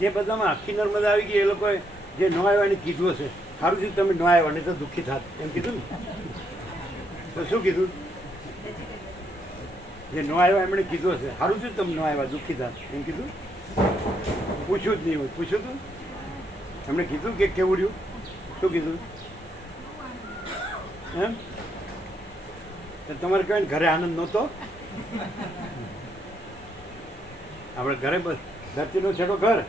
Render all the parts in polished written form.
જે બધામાં આખી નર્મદા આવી ગઈ એ લોકોએ જે ન આવ્યા એને કીધું હશે, સારું થયું તમે ન આવ્યા નહીં તો દુઃખી થાત, એમ કીધું ને? તો શું કીધું? જે ન આવ્યા એમણે કીધું હશે, સારું થયું તમે ન આવ્યા, દુઃખી થાત, એમ કીધું? પૂછ્યું જ નહીં હોય. પૂછ્યું તું એમણે કીધું કે કેવું રહ્યું? શું કીધું? એમ તો તમારે કહેવાય ને ઘરે આનંદ નહોતો? આપણે ઘરે બસ ધરતીનો છેડો ઘર.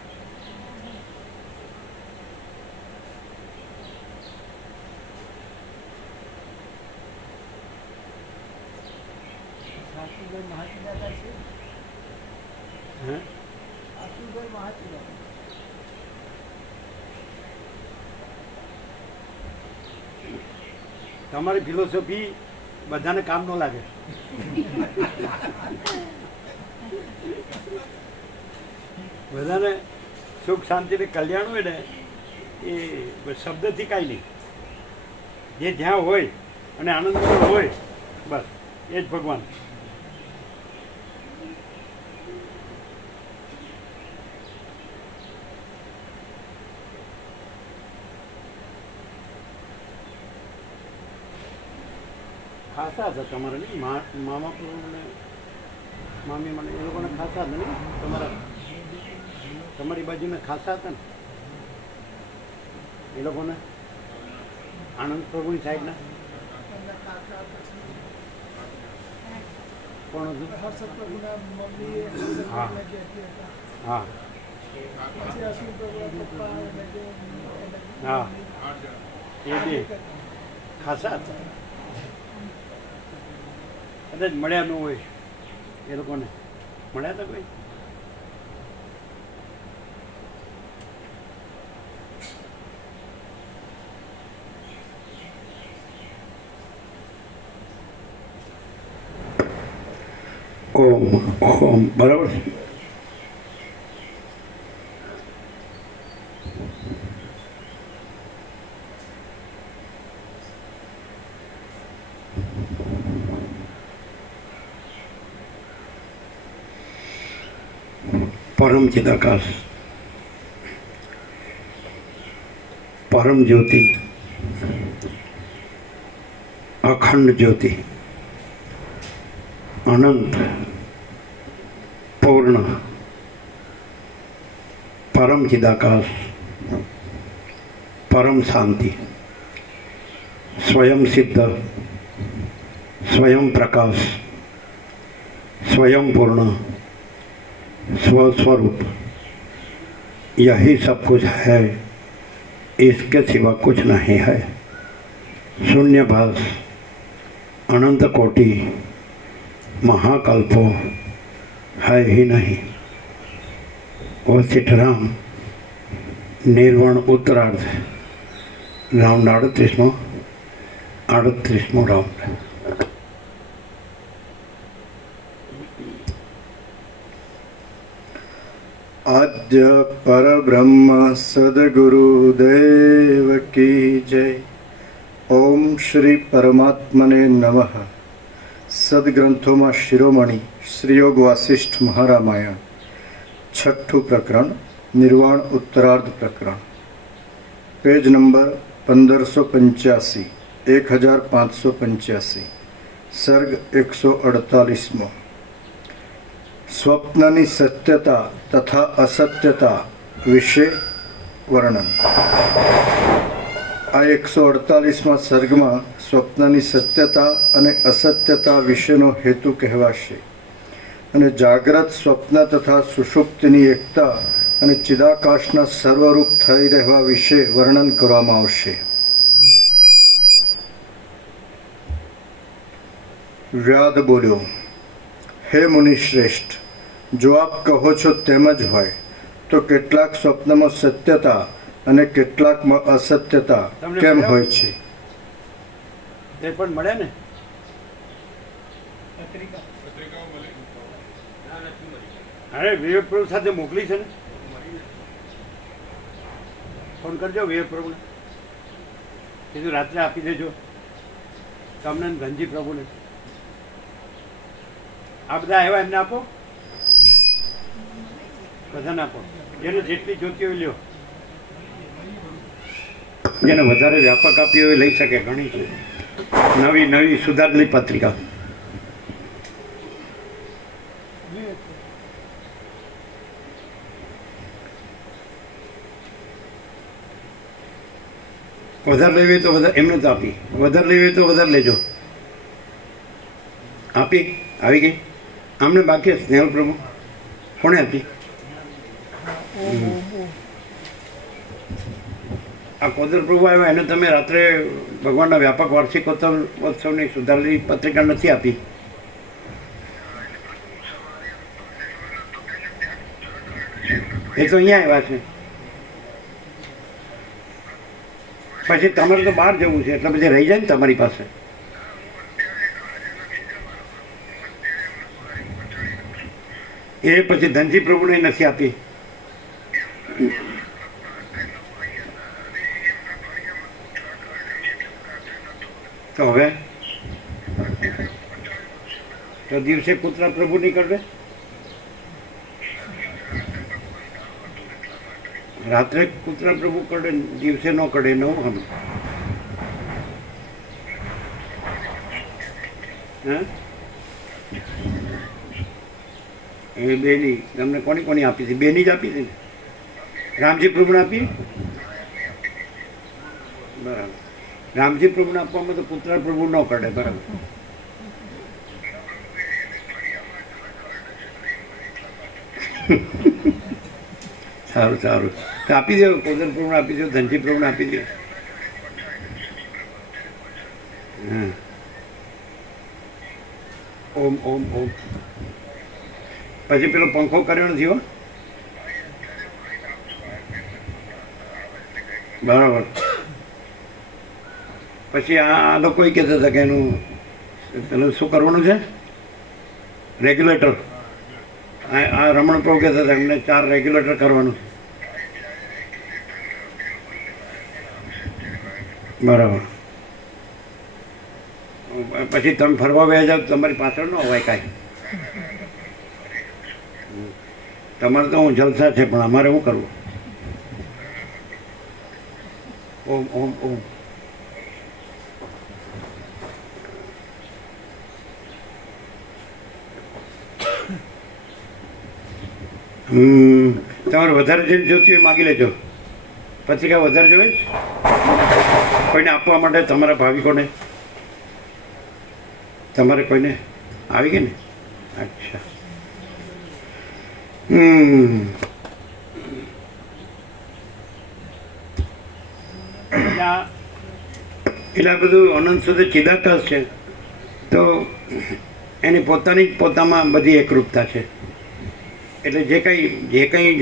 તમારી ફિલોસોફી બધાને કામ ન લાગે. બધાને સુખ શાંતિ ને કલ્યાણ હોય ને એ શબ્દથી કાંઈ નહીં, જે જ્યાં હોય અને આનંદ હોય બસ એ જ ભગવાન. ખાસા હતા તમારે નહીં? મામા ને મામી મને એ લોકોને ખાસા હતા નહીં? તમારી બાજુને ખાસા હતા ને એ લોકોને? આનંદ પ્રભુની સાઈડના કોણ હતું? હા હા હા એ બે ખાસા હતા. કદાચ મળ્યા ન હોય એ લોકોને. મળ્યા હતા કોઈ? ઓમ ઓમ બરાબર. પરમ ચિદાકાશ, પરમ જ્યોતિ, અખંડ જ્યોતિ, અનંત, પૂર્ણ, પરમ ચિદાકાશ, પરમ શાંતિ, स्वयं सिद्ध, स्वयं प्रकाश, स्वयं पूर्ण, स्वस्वरूप, यही सब कुछ है, इसके सिवा कुछ नहीं है. शून्यभास, अनंत कोटि, महाकल्पो है ही नहीं. और सिद्धराम निर्वाण उत्तरार्ध राउंड 38मो राउंड. आद्य परब्रह्म सद्गुरुदेव की जय. ओम श्री परमात्मने नमः. सदग्रंथों शिरोमणि श्रीयोग वासिष्ठ महारामायण छठ्ठू प्रकरण निर्वाण उत्तरार्ध प्रकरण पेज नंबर 1585 1585 सर्ग 148. स्वप्ननी सत्यता तथा असत्यता विषे वर्णन. आ 148 सर्गમાં સ્વપ્નની સત્યતા અને અસત્યતા વિશેનો હેતુ કહેવાશે અને જાગ્રત સ્વપ્ન તથા સુષુપ્તિની એકતા અને ચિદાકાશના સર્વરૂપ થઈ રહેવા વિશે વર્ણન કરવામાં આવશે. વ્યાદ બોલ્યો, હે મુનિશ્રેષ્ઠ, જો આપ કહો છો તેમ જ હોય તો કેટલાક સ્વપ્નમાં સત્યતા અને કેટલાકમાં અસત્યતા કેમ હોય છે? એ પણ મળે ને? અરે વિવેક પ્રભુ સાથે મોકલી છે ને, ફોન કરજો વિવેક પ્રભુને, કીધું રાત્રે આપી દેજો તમને ધનજી પ્રભુને. આ બધા આવ્યા એમને આપો. બધાને આપો. જેને જેટલી જોતી હોય લ્યો. જેને વધારે વ્યાપક આપી હોય એ લઈ શકે. ઘણી છે નવી નવી સુધારેલી પત્રિકા. વધારે લેવી હોય તો વધારે, એમને તો આપી. વધારે લેવી હોય તો વધારે લેજો. આપી આવી ગઈ. આમને બાકી સ્નેહલ પ્રભુ કોણે આપી? આ કોદર પ્રભુ આવ્યા એને તમે રાત્રે ભગવાનના વ્યાપક વાર્ષિકોત્સવની સુધારેલી પત્રિકા નથી આપી? એ તો અહીંયા આવ્યા છે. પછી તમારે તો બહાર જવું છે એટલે પછી રહી જાય ને તમારી પાસે. એ પછી ધનજી પ્રભુને નથી આપી. તો હવે તો દિવસે કૂતરા પ્રભુ નીકળે, રાત્રે કૂતરા પ્રભુ કરે, દિવસે ન કરે. ન હમ હા એ બેની તમને કોની કોની આપી હતી? બેની જ આપી હતી ને? રામજી પ્રભુને આપી? બરાબર. રામજી પ્રભુને આપવામાં તો કૂતરા પ્રભુ ન કરે. બરાબર. સારું સારું. તો આપી દો. કોદર પ્રભુને આપી દો, ધનજી પ્રભુને આપી દો. હા. ઓમ ઓમ ઓમ. પછી પેલો પંખો કર્યો નથી હો. બરાબર. પછી આ લોકો કહેતા હતા કે એનું પેલું શું કરવાનું છે? રેગ્યુલેટર. આ રમણ પ્રભુ કહેતા હતા એમને 4 રેગ્યુલેટર કરવાનું છે. બરાબર. પછી તમે ફરવા ગયા જાવ તમારી પાછળ ન હોય કાંઈ. તમારે તો હું જલસા છે પણ અમારે શું કરવું? ઓમ ઓમ ઓમ. તમારે વધારે જેમ જોતી હોય માગી લેજો. પત્રિકા વધારે જોઈએ કોઈને આપવા માટે, તમારા ભાવિકોને, તમારે કોઈને આવી ગઈ ને? અચ્છા. એટલે આ બધું અનંત સુધી ચિદાકાશ છે. તો એની પોતાની જ પોતામાં બધી એકરૂપતા છે. એટલે જે કંઈ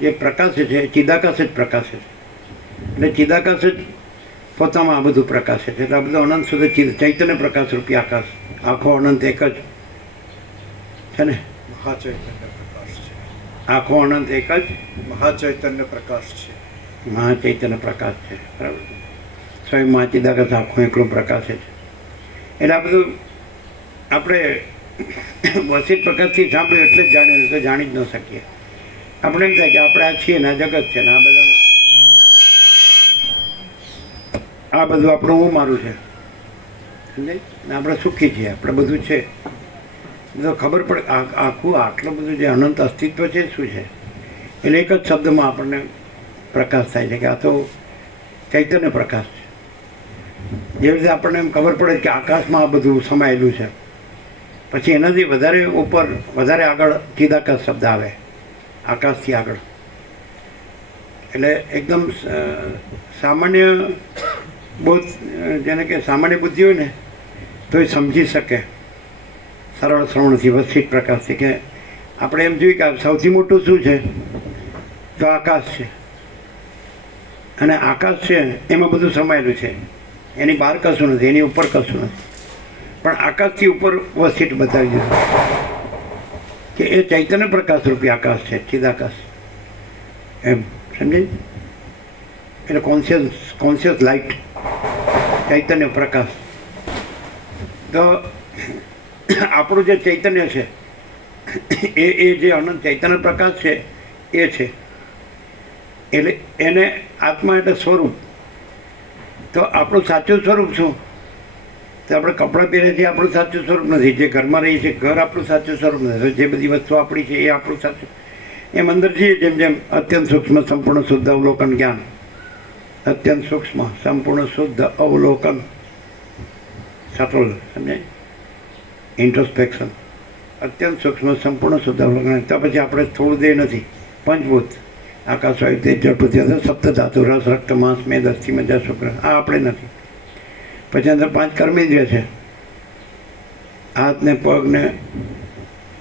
જે પ્રકાશે છે એ ચિદાકાશ જ પ્રકાશે છે. એટલે ચિદાકાશ જ પોતામાં આ બધું પ્રકાશે છે. એટલે આ બધું અનંત સુધી ચૈતન્ય પ્રકાશ રૂપી આકાશ, આખો અનંત એક જ છે ને? મહાચૈતન્ય પ્રકાશ છે. આખો અનંત એક જ મહાચૈતન્ય પ્રકાશ છે. મહાચૈતન્ય પ્રકાશ છે. બરાબર. સ્વયં મહાચિદાકાશ આખો એકલો પ્રકાશ છે. એટલે આ બધું આપણે વસિત પ્રકાશથી સાંભળ્યું એટલે જ જાણીએ, તો જાણી જ ન શકીએ. આપણે એમ થાય કે આપણે આ છીએ ને આ જગત છે ને આ બધું આપણું હું મારું છે. સમજાય ને? આપણે સુખી છીએ, આપણે બધું છે. તો ખબર પડે આખું આટલું બધું જે અનંત અસ્તિત્વ છે શું છે. એટલે એક જ શબ્દમાં આપણને પ્રકાશ થાય છે કે આ તો ચૈતન્ય પ્રકાશ છે. જેવી રીતે આપણને એમ ખબર પડે કે આકાશમાં આ બધું સમાયેલું છે. પછી એનાથી વધારે ઉપર વધારે આગળ ચિદાકાશ શબ્દ આવે, આકાશથી આગળ. એટલે એકદમ સામાન્ય બહુ, જેને કે સામાન્ય બુદ્ધિ હોય ને તો એ સમજી શકે સરળ શ્રવણથી, વસિત પ્રકાશથી. કે આપણે એમ જોઈએ કે સૌથી મોટું શું છે તો આકાશ છે. અને આકાશ છે એમાં બધું સમાયેલું છે. એની બહાર કશું નથી, એની ઉપર કશું નથી. પણ આકાશથી ઉપર વસિત બતાવી દીધું કે એ ચૈતન્ય પ્રકાશ રૂપી આકાશ છે, ચિદાકાશ. એમ સમજાય? એટલે કોન્શિયસ લાઇટ, ચૈતન્ય પ્રકાશ. તો આપણું જે ચૈતન્ય છે એ જે અનંત ચૈતન્ય પ્રકાશ છે એ છે. એટલે એને આત્મા એટલે સ્વરૂપ. તો આપણું સાચું સ્વરૂપ શું? તો આપણે કપડાં પહેરીએ છીએ આપણું સાચું સ્વરૂપ નથી. જે ઘરમાં રહીએ છીએ ઘર આપણું સાચું સ્વરૂપ નથી. જે બધી વસ્તુ આપણી છે એ આપણું સાચું. એમ અંદર જઈએ જેમ જેમ અત્યંત સૂક્ષ્મ સંપૂર્ણ શુદ્ધ અવલોકન જ્ઞાન, અત્યંત સૂક્ષ્મ સંપૂર્ણ શુદ્ધ અવલોકન, સટલ, સમજાય, ઇન્ટ્રોસ્પેક્શન, અત્યંત સૂક્ષ્મ સંપૂર્ણ શુદ્ધ અવલોકન. તો પછી આપણે થોડું દે નથી. પંચભૂત આકાશ વાયુ તેજ જળ પૃથ્વી સપ્ત ધાતુ રસ રક્ત માંસ મેદ અસ્થિ મજ્જા શુક્ર, આ આપણે નથી. પછી અંદર 5 કર્મેન્દ્રિય છે, હાથ ને પગ ને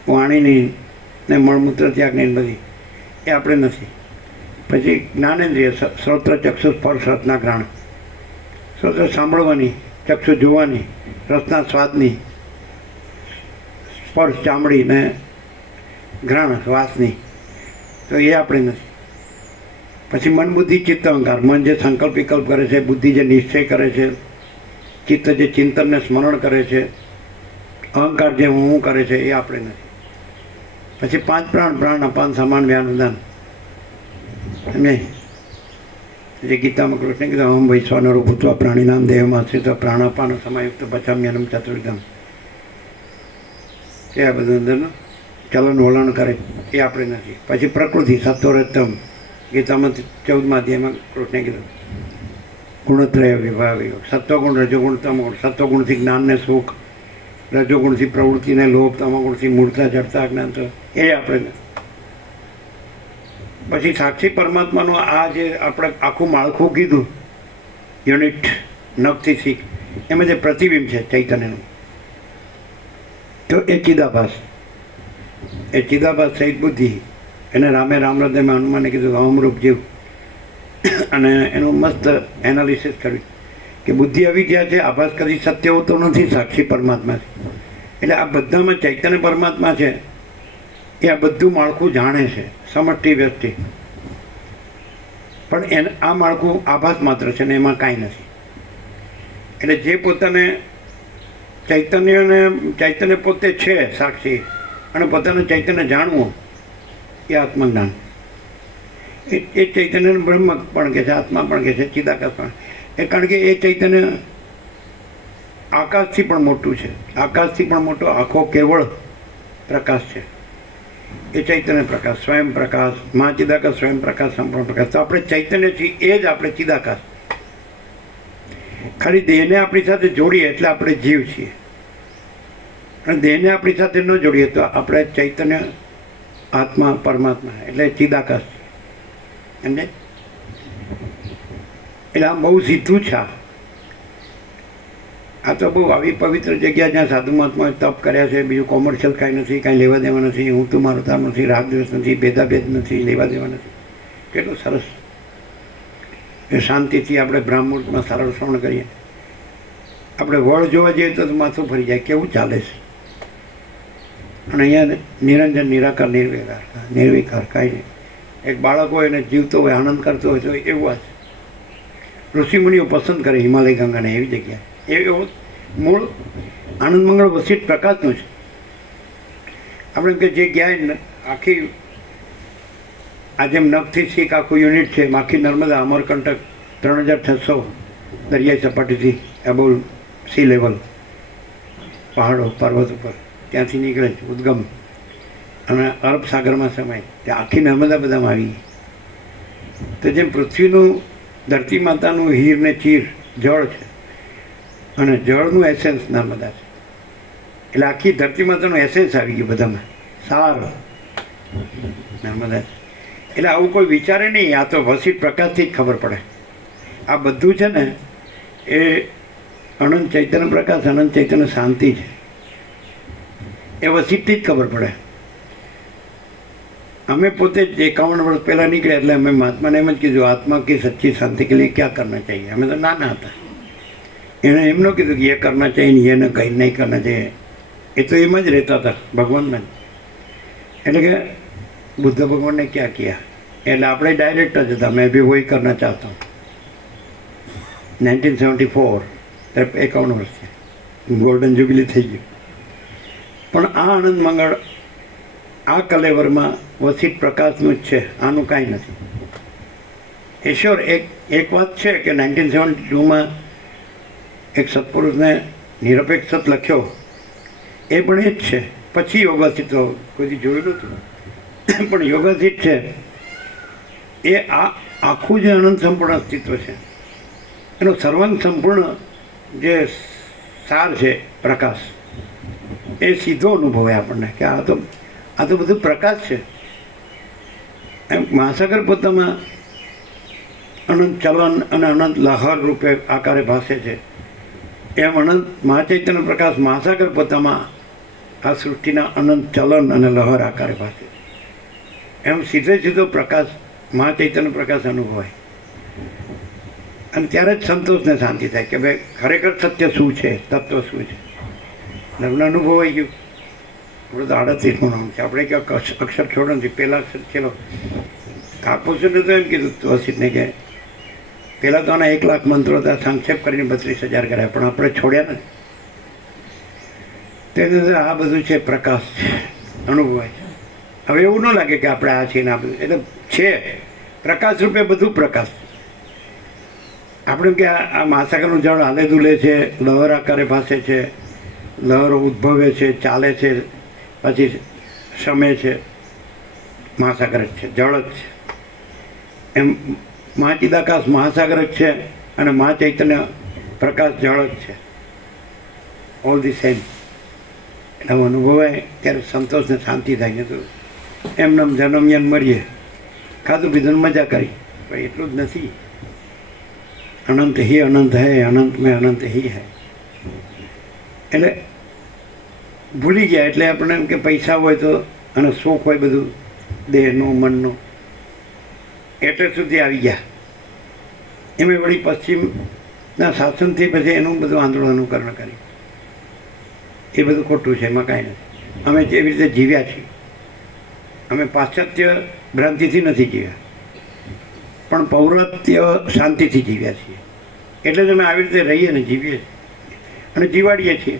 વાણીની ને મળમૂત્ર ત્યાગની બધી, એ આપણે નથી. પછી જ્ઞાનેન્દ્રિય શ્રોત્ર ચક્ષુ સ્પર્શ રસના ઘ્રાણ, શ્રોત્ર સાંભળવાની, ચક્ષુ જોવાની, રસના સ્વાદની, સ્પર્શ ચામડી ને ઘ્રાણ વાસની, તો એ આપણે નથી. પછી મન બુદ્ધિ ચિત્ત અહંકાર, મન જે સંકલ્પ વિકલ્પ કરે છે, બુદ્ધિ જે નિશ્ચય કરે છે, ચિત્ત જે ચિંતનને સ્મરણ કરે છે, અહંકાર જે હું કરે છે, એ આપણે નથી. પછી 5 પ્રાણ, પ્રાણ અપાન સમાન વ્યાન ઉદાન, સમજાય. જે ગીતામાં કૃષ્ણ કીધું અહમ વૈશ્વાનરો ભૂતવા પ્રાણીનામ દેહમાં સ્થિત પ્રાણાપાન સમાયુક્ત પચામ્યનમ ચતુર્વિધમ, એ આ બધું અંદરનું ચલન વલણ કરે, એ આપણે નથી. પછી પ્રકૃતિ સત્વરતમ, ગીતામાં 14મા અધ્યાયમાં કૃષ્ણે કીધું ગુણત્રય વિભાગ, સત્વગુણ રજોગુણ તમોગુણ. સત્વગુણથી જ્ઞાનને સુખ, રજોગુણથી પ્રવૃત્તિને લોભ, તમોગુણથી મૂળતા જડતા જ્ઞાન, તો એ આપણે નથી. પછી સાક્ષી પરમાત્માનું આ જે આપણે આખું માળખું કીધું, યુનિટ નખથી શીખ, એમાં જે પ્રતિબિંબ છે ચૈતન્યનું, તો એ ચિદાભાસ, એ ચિદાભાસ સહિત બુદ્ધિ. એને રામે રામ હૃદયમાં હનુમાને કીધું અમરૂપ જીવ, અને એનું મસ્ત એનાલિસિસ કર્યું કે બુદ્ધિ અવિદ્યા છે, આભાસ કદી સત્ય હોતો નથી, સાક્ષી પરમાત્મા છે. એટલે આ બધામાં ચૈતન્ય પરમાત્મા છે, એ આ બધું માળખું જાણે છે, સમષ્ટિ વ્યષ્ટિ. પણ આ માળખું આભાસ માત્ર છે ને એમાં કાંઈ નથી. એટલે જે પોતાને ચૈતન્ય પોતે છે સાક્ષી, અને પોતાને ચૈતન્ય જાણવું, એ આત્મજ્ઞાન. એ ચૈતન્ય બ્રહ્મ પણ કહે છે, આત્મા પણ કહે છે, ચિદાકાશ પણ. એ કારણ કે એ ચૈતન્ય આકાશથી પણ મોટું છે, આકાશથી પણ મોટો આખો કેવળ પ્રકાશ છે. એ ચૈતન્ય પ્રકાશ, સ્વયં પ્રકાશ, મા ચિદાકાશ, સ્વયં પ્રકાશ, સંપૂર્ણ પ્રકાશ. તો આપણે ચૈતન્ય છીએ, એ જ આપણે ચિદાકાશ. ખાલી દેહને આપણી સાથે જોડીએ એટલે આપણે જીવ છીએ, અને દેહને આપણી સાથે ન જોડીએ તો આપણે ચૈતન્ય આત્મા પરમાત્મા એટલે ચિદાકાશ છે. સમજે? એટલે આમ બહુ સીધું છે. આ તો બહુ આવી પવિત્ર જગ્યા જ્યાં સાધુ મહાત્માએ તપ કર્યા છે, બીજું કોમર્શિયલ કાંઈ નથી, કાંઈ લેવા દેવા નથી, હું તું મારું તાર નથી, રાગ દ્વેષ નથી, ભેદાભેદ નથી, લેવા દેવા નથી. કેટલું સરસ. એ શાંતિથી આપણે બ્રાહ્મણમાં સરળ શ્રવણ કરીએ. આપણે વળ જોવા જઈએ તો માથું ફરી જાય, કેવું ચાલે છે. અને અહીંયા નિરંજન, નિરાકાર, નિર્વિકાર કાંઈ નહીં. એક બાળક હોય અને જીવતો હોય, આનંદ કરતો હોય, તો એવું આ છે. ઋષિમુનિઓ પસંદ કરે હિમાલય ગંગાને, એવી જગ્યા. એવો મૂળ આનંદ મંગળ વસિષ્ઠ પ્રકાશનું છે. આપણે કે જે ગયા આખી આ જેમ નખથી શીખ આખું યુનિટ છે, આખી નર્મદા અમરકંટક 3600 દરિયાઈ સપાટીથી એબોવ સી લેવલ, પહાડો પર્વત ઉપર ત્યાંથી નીકળે છે ઉદ્ગમ, અને અરબ સાગરમાં સમાય, ત્યાં આખી નર્મદા બધામાં આવી ગઈ. તો જેમ પૃથ્વીનું, ધરતી માતાનું હીર ને ચીર જળ છે, અને જળનું એસેન્સ નર્મદા છે. એટલે આખી ધરતી માતાનું એસેન્સ આવી ગયું બધામાં, સાર નર્મદા છે. એટલે આવું કોઈ વિચારે નહીં, આ તો વસિષ્ઠ પ્રકાશથી જ ખબર પડે. આ બધું છે ને એ અનંત ચૈતન્ય પ્રકાશ, અનંત ચૈતન્ય શાંતિ છે, એ વસિષ્ઠથી જ ખબર પડે. અમે પોતે જ 51 વર્ષ પહેલાં નીકળ્યા એટલે અમે મહાત્માને એમ જ કીધું આત્મા કી સચ્ચી શાંતિ કે લીએ ક્યાં કરના ચાહીએ. અમે તો નાના હતા. એણે એમ ન કીધું કે એ કરના ચાહીએ ને એને કંઈ નહીં કરના ચાહીએ. એ તો એમ જ રહેતા હતા ભગવાનના. એટલે કે બુદ્ધ ભગવાનને ક્યાં કિયા, એટલે આપણે ડાયરેક્ટ જ હતા. મેં બી વહી કરના ચાહતા હું. 1974 51 વર્ષથી ગોલ્ડન જ્યુબિલી થઈ ગયું. પણ આ આનંદ મંગળ આ કલેવરમાં વસિત પ્રકાશનું જ છે, આનું કાંઈ નથી. ઈશ્વર એક વાત છે કે 1972માં એક સત્પુરુષને નિરપેક્ષત લખ્યો, એ પણ એ જ છે. પછી યોગાસિત કોઈ જોયું નહોતું, પણ યોગાસિત છે એ આખું જે અનંત સંપૂર્ણ અસ્તિત્વ છે એનો સર્વાંગ સંપૂર્ણ જે સાર છે પ્રકાશ, એ સીધો અનુભવાય આપણને કે આ તો બધું પ્રકાશ છે. એમ મહાસાગર પોતામાં અનંત ચલન અને અનંત લહર રૂપે આકારે ભાસે છે, એમ અનંત મહાચૈતન્ય પ્રકાશ મહાસાગર પોતામાં આ સૃષ્ટિના અનંત ચલન અને લહર આકારે ભાસે. એમ સીધો પ્રકાશ મહાચૈતન્ય પ્રકાશ અનુભવાય. અને ત્યારે જ સંતોષ ને શાંતિ થાય કે ભાઈ ખરેખર સત્ય શું છે, તત્વ શું છે. લગ્ન અનુભવાઈ ગયું. આપણે તો 38મું નામ છે, આપણે કે અક્ષર છોડો નથી, પહેલા અક્ષર છેલ્લો. કાપોસને તો એમ કીધું વસિતને કે પહેલાં તો આના 1 લાખ મંત્રો હતા, સંક્ષેપ કરીને 32,000 કર્યા, પણ આપણે છોડ્યા નથી. તેની અંદર આ બધું છે, પ્રકાશ છે, અનુભવાય છે. હવે એવું ન લાગે કે આપણે આ છીએ ને આ બધું, એટલે છે પ્રકાશ રૂપે બધું પ્રકાશ. આપણે કે આ મહાસાગરનું જળ હાલે દુલે છે, લહર આકારે ભાસે છે, લહરો ઉદ્ભવે છે, ચાલે છે, પછી શમે છે, મહાસાગર જ છે, જળ જ છે. એમ મહાચિદાકાશ મહાસાગર જ છે અને મહાચૈતન્ય પ્રકાશ જળ જ છે. All the same. એટલે અનુભવાય ત્યારે સંતોષને શાંતિ થાય. ને તો એમને જન્મ્યા મરીએ, ખાધું પીધું મજા કરી, પણ એટલું જ નથી. અનંત હી અનંત હૈ, અનંત મેં અનંત હી હૈ. એટલે ભૂલી ગયા. એટલે આપણે એમ કે પૈસા હોય તો અને સુખ હોય બધું દેહનું મનનું, એટલે સુધી આવી ગયા. એમાં વળી પશ્ચિમના શાસનથી પછી એનું બધું આંદોલન અનુકરણ કર્યું. એ બધું ખોટું છે, એમાં કાંઈ નથી. અમે જેવી રીતે જીવ્યા છીએ, અમે પાશ્ચાત્ય ભ્રાંતિથી નથી જીવ્યા, પણ પૌરાત્ય શાંતિથી જીવ્યા છીએ. એટલે જ અમે આવી રીતે રહીએ ને જીવીએ અને જીવાડીએ છીએ.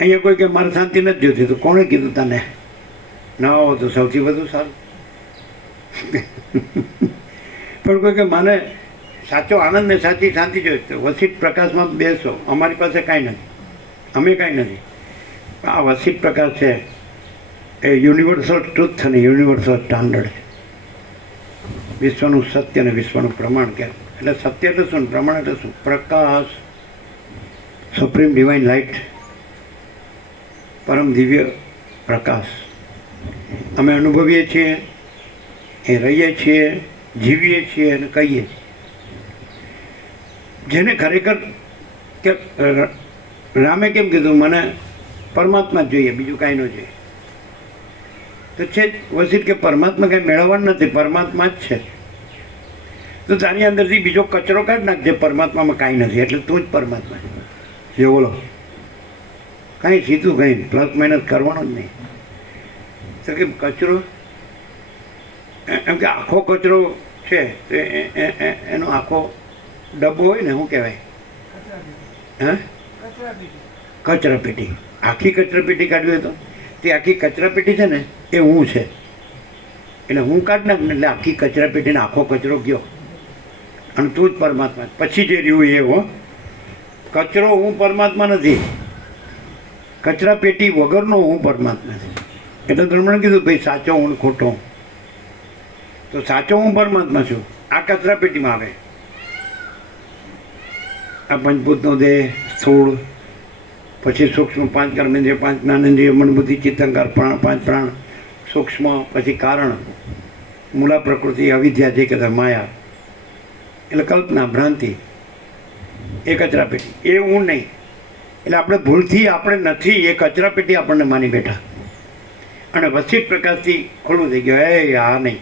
અહીંયા કોઈ કે મારે શાંતિ નથી જોતી, તો કોણે કીધું તને? ના હો તો સૌથી વધુ સારું. પણ કોઈ કે મને સાચો આનંદ ને સાચી શાંતિ જોઈએ તો વસિત પ્રકાશમાં બેસો. અમારી પાસે કાંઈ નથી, અમે કાંઈ નથી. આ વસિત પ્રકાશ છે એ યુનિવર્સલ ટ્રુથ અને યુનિવર્સલ સ્ટાન્ડર્ડ છે. વિશ્વનું સત્ય અને વિશ્વનું પ્રમાણ કે એટલે સત્ય એટલે શું, પ્રમાણ એટલે શું? પ્રકાશ, સુપ્રીમ ડિવાઇન લાઇટ, પરમ દિવ્ય પ્રકાશ. અમે અનુભવીએ છીએ, એ રહીએ છીએ, જીવીએ છીએ અને કહીએ છીએ. જેને ખરેખર કે રામે કેમ કીધું મને પરમાત્મા જ જોઈએ, બીજું કાંઈ ન જોઈએ. તો છે વસિત કે પરમાત્મા કંઈ મેળવવાનું નથી, પરમાત્મા જ છે. તો તારી અંદરથી બીજો કચરો કાઢ નાખ જે પરમાત્મામાં કાંઈ નથી, એટલે તું જ પરમાત્મા છે. જે બોલો કાંઈ સીધું કંઈ પ્લસ માઇનસ કરવાનું જ નહીં. તો કે કચરો એમ કે આખો કચરો છે તો એનો આખો ડબ્બો હોય ને, શું કહેવાય? હા, કચરાપેટી. આખી કચરાપેટી કાઢવી હોય તો તે આખી કચરાપેટી છે ને એ હું છે. એટલે હું કાઢ નાખ ને એટલે આખી કચરાપેટીને આખો કચરો ગયો અને તું જ પરમાત્મા. પછી જે રહ્યું એ હો, કચરો હું પરમાત્મા નથી, કચરાપેટી વગરનો હું પરમાત્મા છે. એટલે તમને કીધું ભાઈ સાચો હું ખોટો. તો સાચો હું પરમાત્મા છું, આ કચરાપેટીમાં આવે. આ પંચભૂતનો દેહ, સ્થૂળ, પછી સૂક્ષ્મ 5 કર્મેન્દ્રિય, 5 જ્ઞાનેન્દ્રિય, મન બુદ્ધિ ચિત્તંકાર, 5 પ્રાણ, સૂક્ષ્મ, પછી કારણ, મૂલા પ્રકૃતિ, અવિદ્યા જે કહેતા માયા, એટલે કલ્પના, ભ્રાંતિ, એ કચરાપેટી. એ હું નહીં. એટલે આપણે ભૂલથી આપણે નથી, એ કચરાપેટી આપણને માની બેઠા અને વસિત પ્રકાશથી ખુલ્લું થઈ ગયું. એ આ નહીં,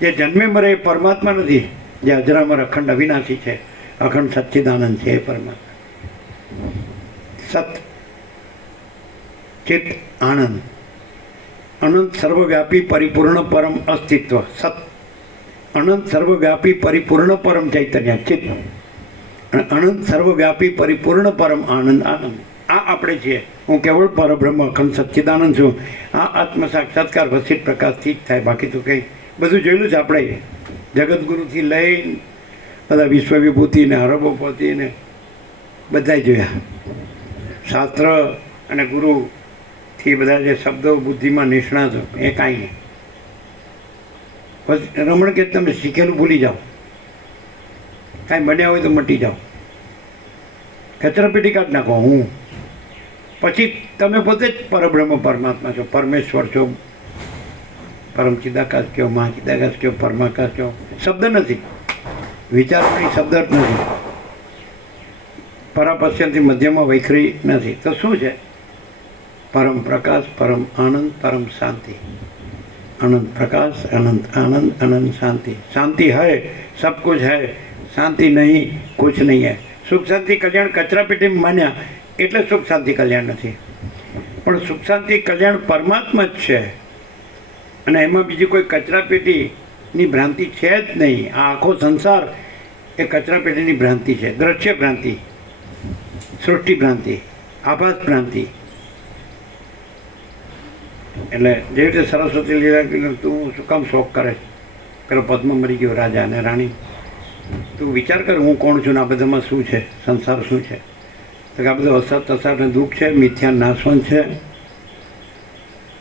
જે જન્મે મરે એ પરમાત્મા નથી, જે અજરામર અખંડ અવિનાશી છે, અખંડ સચ્ચિદાનંદ છે, એ પરમાત્મા. સત ચિત્ત આનંદ, અનંત સર્વવ્યાપી પરિપૂર્ણ પરમ અસ્તિત્વ. સત અનંત સર્વવ્યાપી પરિપૂર્ણ પરમ ચૈતન્ય ચિત્ત, અને અનંત સર્વવ્યાપી પરિપૂર્ણ પરમ આનંદ. આનંદ આ આપણે છીએ. હું કેવળ પરબ્રહ્મ અખંડ સચ્ચિદાનંદ છું. આ આત્મ સાક્ષાત્કાર વસિત પ્રકાશથી જ થાય. બાકી તો કંઈ બધું જોયેલું છે આપણે. જગતગુરુથી લઈને બધા વિશ્વ વિભૂતિને હરબોપતિને બધાય જોયા. શાસ્ત્ર અને ગુરુથી બધા જે શબ્દો બુદ્ધિમાં નિષ્ણાત એ કાંઈ નહીં. પછી રમણ કે તમે શીખેલું ભૂલી જાઓ, કાંઈ બન્યા હોય તો મટી જાઓ, કચરાપેટી કાઢી નાખો હું. પછી તમે પોતે જ પરબ્રહ્મ પરમાત્મા છો, પરમેશ્વર છો, પરમ ચિદાકાશ કયો, મહાચિદાકાશ કયો, પરમાકાશ કયો. શબ્દ નથી, વિચારણી શબ્દ જ નથી, પરાપશ્યથી મધ્યમાં વૈખરી નથી. તો શું છે? પરમ પ્રકાશ, પરમ આનંદ, પરમ શાંતિ. अनंत प्रकाश, अनंत आनंद, अनंत शांति. शांति है, सब कुछ है. शांति नहीं, कुछ नहीं है. सुख शांति कल्याण कचरा पेटी मान्या એટલે સુખ શાંતિ કલ્યાણ નથી. પણ સુખ શાંતિ કલ્યાણ પરમાત્મા જ છે, અને એમાં બીજી કોઈ કચરા પેટીની ભ્રાંતિ છે જ નહીં. આ આખો સંસાર એ કચરા પેટીની ભ્રાંતિ છે. દ્રશ્ય ભ્રાંતિ, સૃષ્ટિ ભ્રાંતિ, આભાસ ભ્રાંતિ. એટલે જેવી રીતે સરસ્વતી લીલા, તું શું કામ શોખ કરે? પેલો પદ્મ મરી ગયો, રાજા અને રાણી. તું વિચાર કર હું કોણ છું ને આ બધામાં શું છે, સંસાર શું છે? તો આ બધું અસત અસત ને દુઃખ છે, મિથ્યા નાશવંત છે,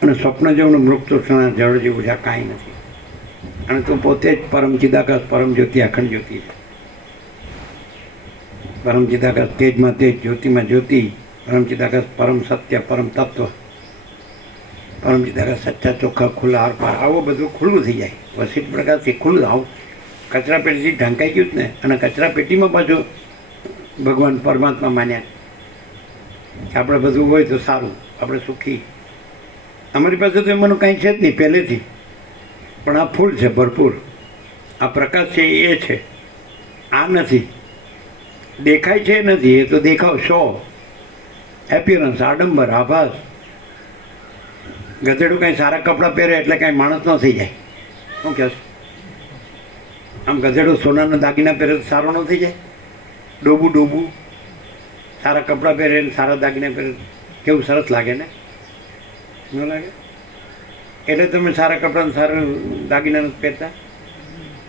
અને સ્વપ્ન જેવું મૃત જળ જેવું છે. આ કાંઈ નથી. અને તું પોતે જ પરમ ચિદાકાશ, પરમ જ્યોતિ, અખંડ જ્યોતિ છે. પરમ ચિદાકાશ, તેજમાં તેજ, જ્યોતિમાં જ્યોતિ, પરમ ચિદાકાશ, પરમ સત્ય, પરમ તત્વ, પરમ ચિદાકાશ, સચ્ચા ચોખ્ખા ખુલ્લા આર પાર. આવો બધું ખુલ્લું થઈ જાય. વસિત પ્રકાશથી ખુલ્લું આવું. કચરા પેટીથી ઢંકાઈ ગયું જ ને. અને કચરા પેટીમાં પાછું ભગવાન પરમાત્મા માન્યા કે આપણે બધું હોય તો સારું, આપણે સુખી. અમારી પાસે તો એમાંનું કાંઈ છે જ નહીં પહેલેથી. પણ આ ફૂલ છે ભરપૂર. આ પ્રકાશ છે એ છે, આ નથી. દેખાય છે એ નથી, એ તો દેખાવ, શો, એપિયરન્સ, આડંબર, આભાસ. ગધેડું કાંઈ સારા કપડાં પહેરે એટલે કાંઈ માણસ ન થઈ જાય. શું કહે? આમ ગધેડું સોનાના દાગીના પહેરે તો સારો ન થઈ જાય? ડોબું ડોબું સારા કપડાં પહેરે ને સારા દાગીના પહેરે કેવું સરસ લાગે ને? ન લાગે? એટલે તમે સારા કપડાં સારા દાગીના નથી પહેરતા?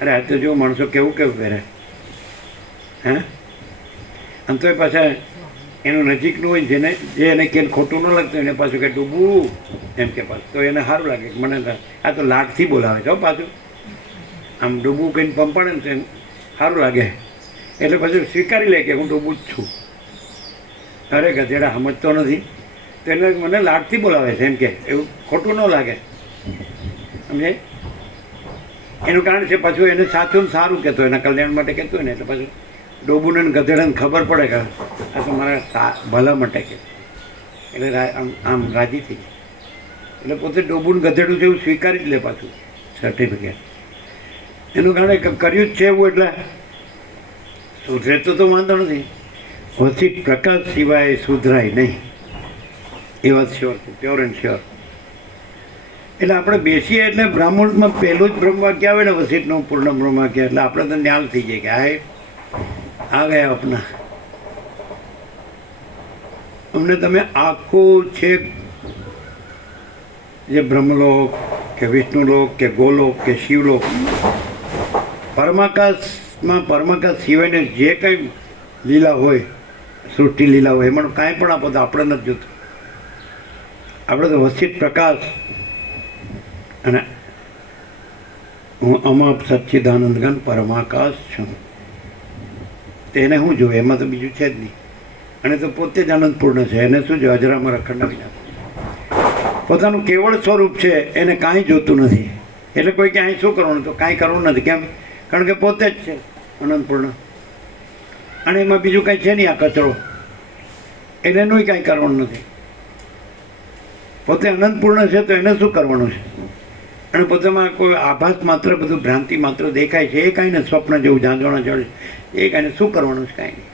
અરે આ તો જો માણસો કેવું કેવું પહેરે. હે? આમ તો એ પાછા એનું નજીકનું હોય જેને જે એને કેમ ખોટું ન લાગતું એને પાછું કે ડૂબવું એમ કે પાછું તો એને સારું લાગે. મને આ તો લાટથી બોલાવે છે પાછું. આમ ડૂબવું કહીને પંપાડે ને તો એમ સારું લાગે. એટલે પછી સ્વીકારી લે કે હું ડૂબું જ છું. અરે ગધેડા સમજતો નથી તો એને મને લાટથી બોલાવે છે એમ કે એવું ખોટું ન લાગે. સમજે? એનું કારણ છે પાછું એને સાચું સારું કહેતો, એના કલ્યાણ માટે કહેતો હોય ને એટલે પાછું ડોબુને ગધેડાને ખબર પડે કે આ તો મારા ભલા માટે કે એટલે આમ રાજી થઈ જાય. એટલે પોતે ડોબુને ગધેડું જેવું સ્વીકારી જ લે પાછું સર્ટિફિકેટ. એનું કારણ કર્યું જ છે એવું. એટલે સુધરે તો વાંધો નથી. વસિત પ્રકાશ સિવાય સુધરાય નહીં એ વાત શ્યોર છે, પ્યોર એન્ડ શ્યોર. એટલે આપણે બેસીએ એટલે બ્રાહ્મણમાં પહેલું જ બ્રહ્મવાક્ય આવે ને વસિતનું પૂર્ણ બ્રહ્મવાક્ય, એટલે આપણે તો ન્યાલ થઈ જાય કે આ ગયા આપના. અમને તમે આખું છે જે બ્રહ્મલોક કે વિષ્ણુલોક કે ગોલોક કે શિવલોક, પરમાકાશમાં પરમાકાશ સિવાયને જે કંઈ લીલા હોય, સૃષ્ટિ લીલા હોય, એમાં કાંઈ પણ આપો તો આપણે નથી જોતું. આપણે તો વસિત પ્રકાશ અને હું અમાપ સચ્ચિદાનંદ ઘન પરમાકાશ છું. તેને શું જોવે? એમાં તો બીજું છે જ નહીં. અને તો પોતે જ આનંદપૂર્ણ છે. એને શું જોઈએ? અજરામાં અખંડ વિનાશ પોતાનું કેવળ સ્વરૂપ છે, એને કાંઈ જોતું નથી. એટલે કોઈ કે અહીં શું કરવાનું? તો કાંઈ કરવું નથી. કેમ? કારણ કે પોતે જ છે આનંદપૂર્ણ. અને એમાં બીજું કાંઈ છે નહીં. આ કચરો એટલે એનું કાંઈ કરવાનું નથી. પોતે અનંતપૂર્ણ છે તો એને શું કરવાનું છે? અને પોતામાં કોઈ આભાસ માત્ર, બધું ભ્રાંતિ માત્ર દેખાય છે, એ કાંઈ ને સ્વપ્ન જેવું ઝાંઝવાણા જળ, એ કાંઈને શું કરવાનું છે? કાંઈ નહીં.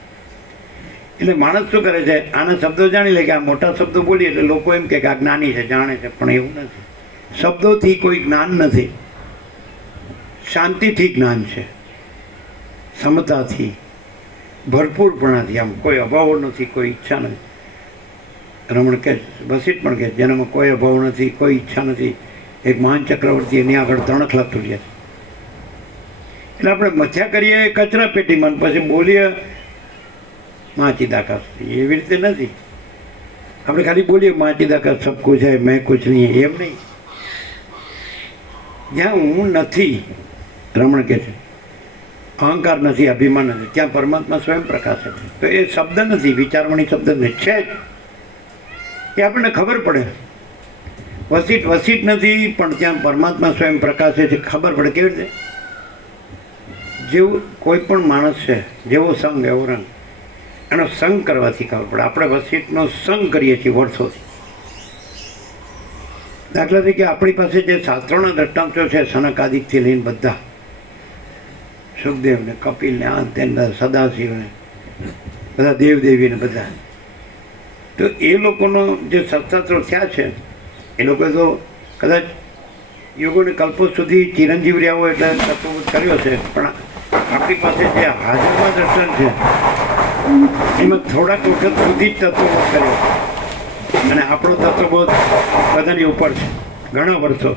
એટલે માણસ શું કરે છે? આના શબ્દો જાણી લે કે આ મોટા શબ્દો બોલીએ એટલે લોકો એમ કે આ જ્ઞાની છે, જાણે છે. પણ એવું નથી. શબ્દોથી કોઈ જ્ઞાન નથી. શાંતિથી જ્ઞાન છે, સમતાથી, ભરપૂરપણાથી. આમ કોઈ અભાવો નથી, કોઈ ઈચ્છા નથી. રમણ કે વસિષ્ઠ પણ કે જેનામાં કોઈ અભાવ નથી, કોઈ ઈચ્છા નથી, એક મહાન ચક્રવર્તી એની આગળ તણખલા તુલ્યા છે. એટલે આપણે મથ્યા કરીએ કચરા પેટીમાં, પછી બોલીએ માચી દાકા, એવી રીતે નથી. આપણે ખાલી બોલીએ માચી દાકા સબ કુછ હૈ મેં કુછ નહીં, એમ નહીં. જ્યાં હું નથી, રમણ કે છે, અહંકાર નથી, અભિમાન નથી, ત્યાં પરમાત્મા સ્વયં પ્રકાશે છે. તો એ શબ્દ નથી, વિચારવાણી શબ્દ નથી, છે જ. એ આપણને ખબર પડે. વસિષ્ઠ નથી, પણ ત્યાં પરમાત્મા સ્વયં પ્રકાશે છે, ખબર પડે. કેવી રીતે? જેવું કોઈ પણ માણસ છે, જેવો સંગ એવો રંગ. એનો સંગ કરવાથી ખબર પડે. આપણે વસિષ્ઠનો સંગ કરીએ છીએ વર્ષોથી. દાખલા તરીકે આપણી પાસે જે શાસ્ત્રોના દ્રષ્ટાંતો છે, સનકાદિકથી લઈને બધા, સુખદેવને, કપિલને, આ તેને, સદાશિવને, બધા દેવદેવીને બધા, તો એ લોકોનો જે સત્શાસ્ત્રો થયા છે, એ લોકોએ તો કદાચ યુગોને કલ્પો સુધી ચિરંજીવ રહ્યા હોય એટલે તત્વબોધ કર્યો છે. પણ આપણી પાસે જે હાજરમાં દર્શન છે એમાં થોડાક વખત સુધી જ તત્વબોધ કર્યો છે. અને આપણો તત્વબોધ બધાની ઉપર છે, ઘણા વર્ષો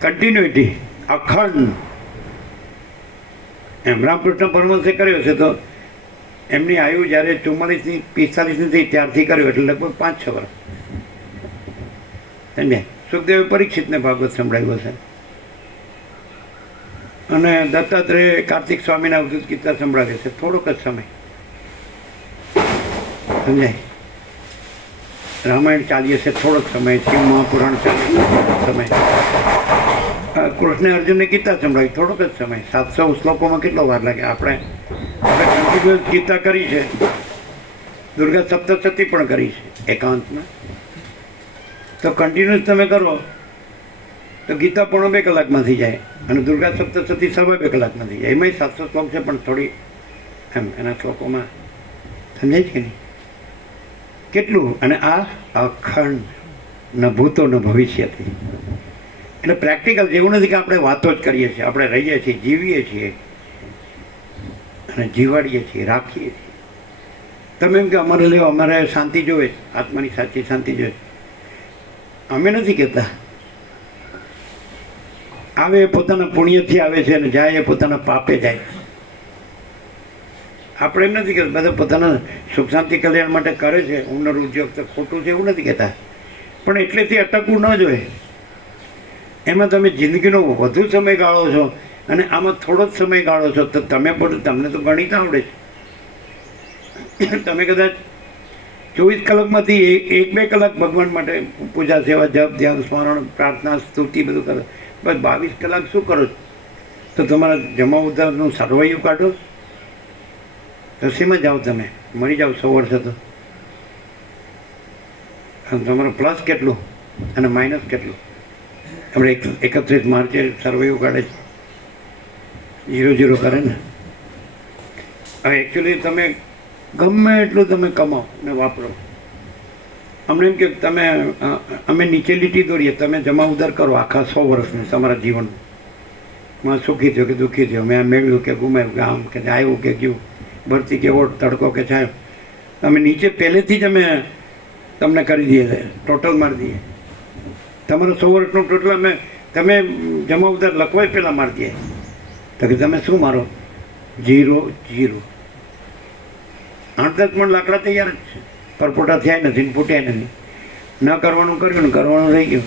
કન્ટિન્યુટી, અખંડ. એમ રામકૃષ્ણ પરમહંસે કર્યો છે, તો એમની આયુ જ્યારે 44ની 45ની થઈ ત્યારથી કર્યો, એટલે લગભગ 5-6 વર્ષ. સમજ્યા? સુખદેવે પરીક્ષિતને ભાગવત સંભળાવ્યો છે, અને દત્તાત્રેય કાર્તિક સ્વામીના અવધૂત ગીતા સંભળાવે છે, થોડોક જ સમય. સમજાય? રામાયણ ચાલીએ છે થોડોક સમય, શિવ મહાપુરાણ ચાલીએ થોડોક સમય, કૃષ્ણ અર્જુનને ગીતા સંભળાવી થોડોક જ સમય. 700 શ્લોકોમાં કેટલો વાર લાગે? આપણે કન્ટિન્યુઅસ ગીતા કરી છે, દુર્ગા સપ્તશતી પણ કરી છે એકાંતમાં. તો કન્ટિન્યુઅસ તમે કરો તો ગીતા પણ 2 કલાકમાં થઈ જાય, અને દુર્ગા સપ્તશતી 2.5 કલાકમાં થઈ જાય. એમાંય 700 શ્લોક છે, પણ થોડી એમ એના શ્લોકોમાં સમજાય છે કે નહીં કેટલું. અને આ અખંડ, ન ભૂતો ન ભવિષ્યથી. એટલે પ્રેક્ટિકલ જેવું નથી કે આપણે વાતો જ કરીએ છીએ, આપણે રહીએ છીએ, જીવીએ છીએ, અને જીવાડીએ છીએ, રાખીએ છીએ. તમે એમ કે અમારે લેવો, અમારે શાંતિ જોવે, આત્માની સાચી શાંતિ જોઈએ, અમે નથી કહેતા. આવે એ પોતાના પુણ્યથી આવે છે, અને જાય એ પોતાના પાપે જાય. આપણે એમ નથી કહેતા બધા પોતાના સુખ શાંતિ કલ્યાણ માટે કરે છે, હુનર ઉદ્યોગ તો ખોટું છે એવું નથી કહેતા, પણ એટલેથી અટકવું ન જોઈએ. એમાં તમે જિંદગીનો વધુ સમય ગાળો છો, અને આમાં થોડો જ સમય ગાળો છો, તો તમે પણ, તમને તો ગણિત આવડે છે, તમે કદાચ 24 કલાકમાંથી 1-2 કલાક ભગવાન માટે પૂજા, સેવા, જપ, ધ્યાન, સ્મરણ, પ્રાર્થના, સ્તુતિ બધું કરો, બસ 22 કલાક શું કરો? તો તમારા જમા ઉધારનું સર્વૈયું કાઢો, તો શેમાં જાઓ? તમે મરી જાઓ 100 વર્ષ તો. તમારું પ્લસ કેટલું અને માઇનસ કેટલું? આપણે 31 માર્ચે સર્વૈયું કાઢે છે, 0-0 કરે ને. હવે એકચ્યુઅલી તમે ગમે એટલું તમે કમાઓ ને વાપરો, અમને એમ કે તમે, અમે નીચે લીટી દોરીએ, તમે જમા ઉધાર કરો આખા 100 વર્ષનું તમારા જીવનમાં, સુખી થયો કે દુઃખી થયો, મેં મેળવ્યું કે ગુમાવ્યું, ગામ કે આવ્યું કે ગયું, ભરતી કે ઓટ, તડકો કે છાયો, અમે નીચે પહેલેથી જ અમે તમને કરી દઈએ, ટોટલ મારી દઈએ. તમારું 100 વર્ષનું ટોટલ અમે, તમે જમા ઉધાર લખવાય પહેલાં મારી દઈએ. તો કે તમે શું મારો? 0-0. 8-10 મણ લાકડા તૈયાર જ છે, પરપોટા થયા નથી, ફૂટ્યા નથી. ન કરવાનું કર્યું ને કરવાનું રહી ગયું.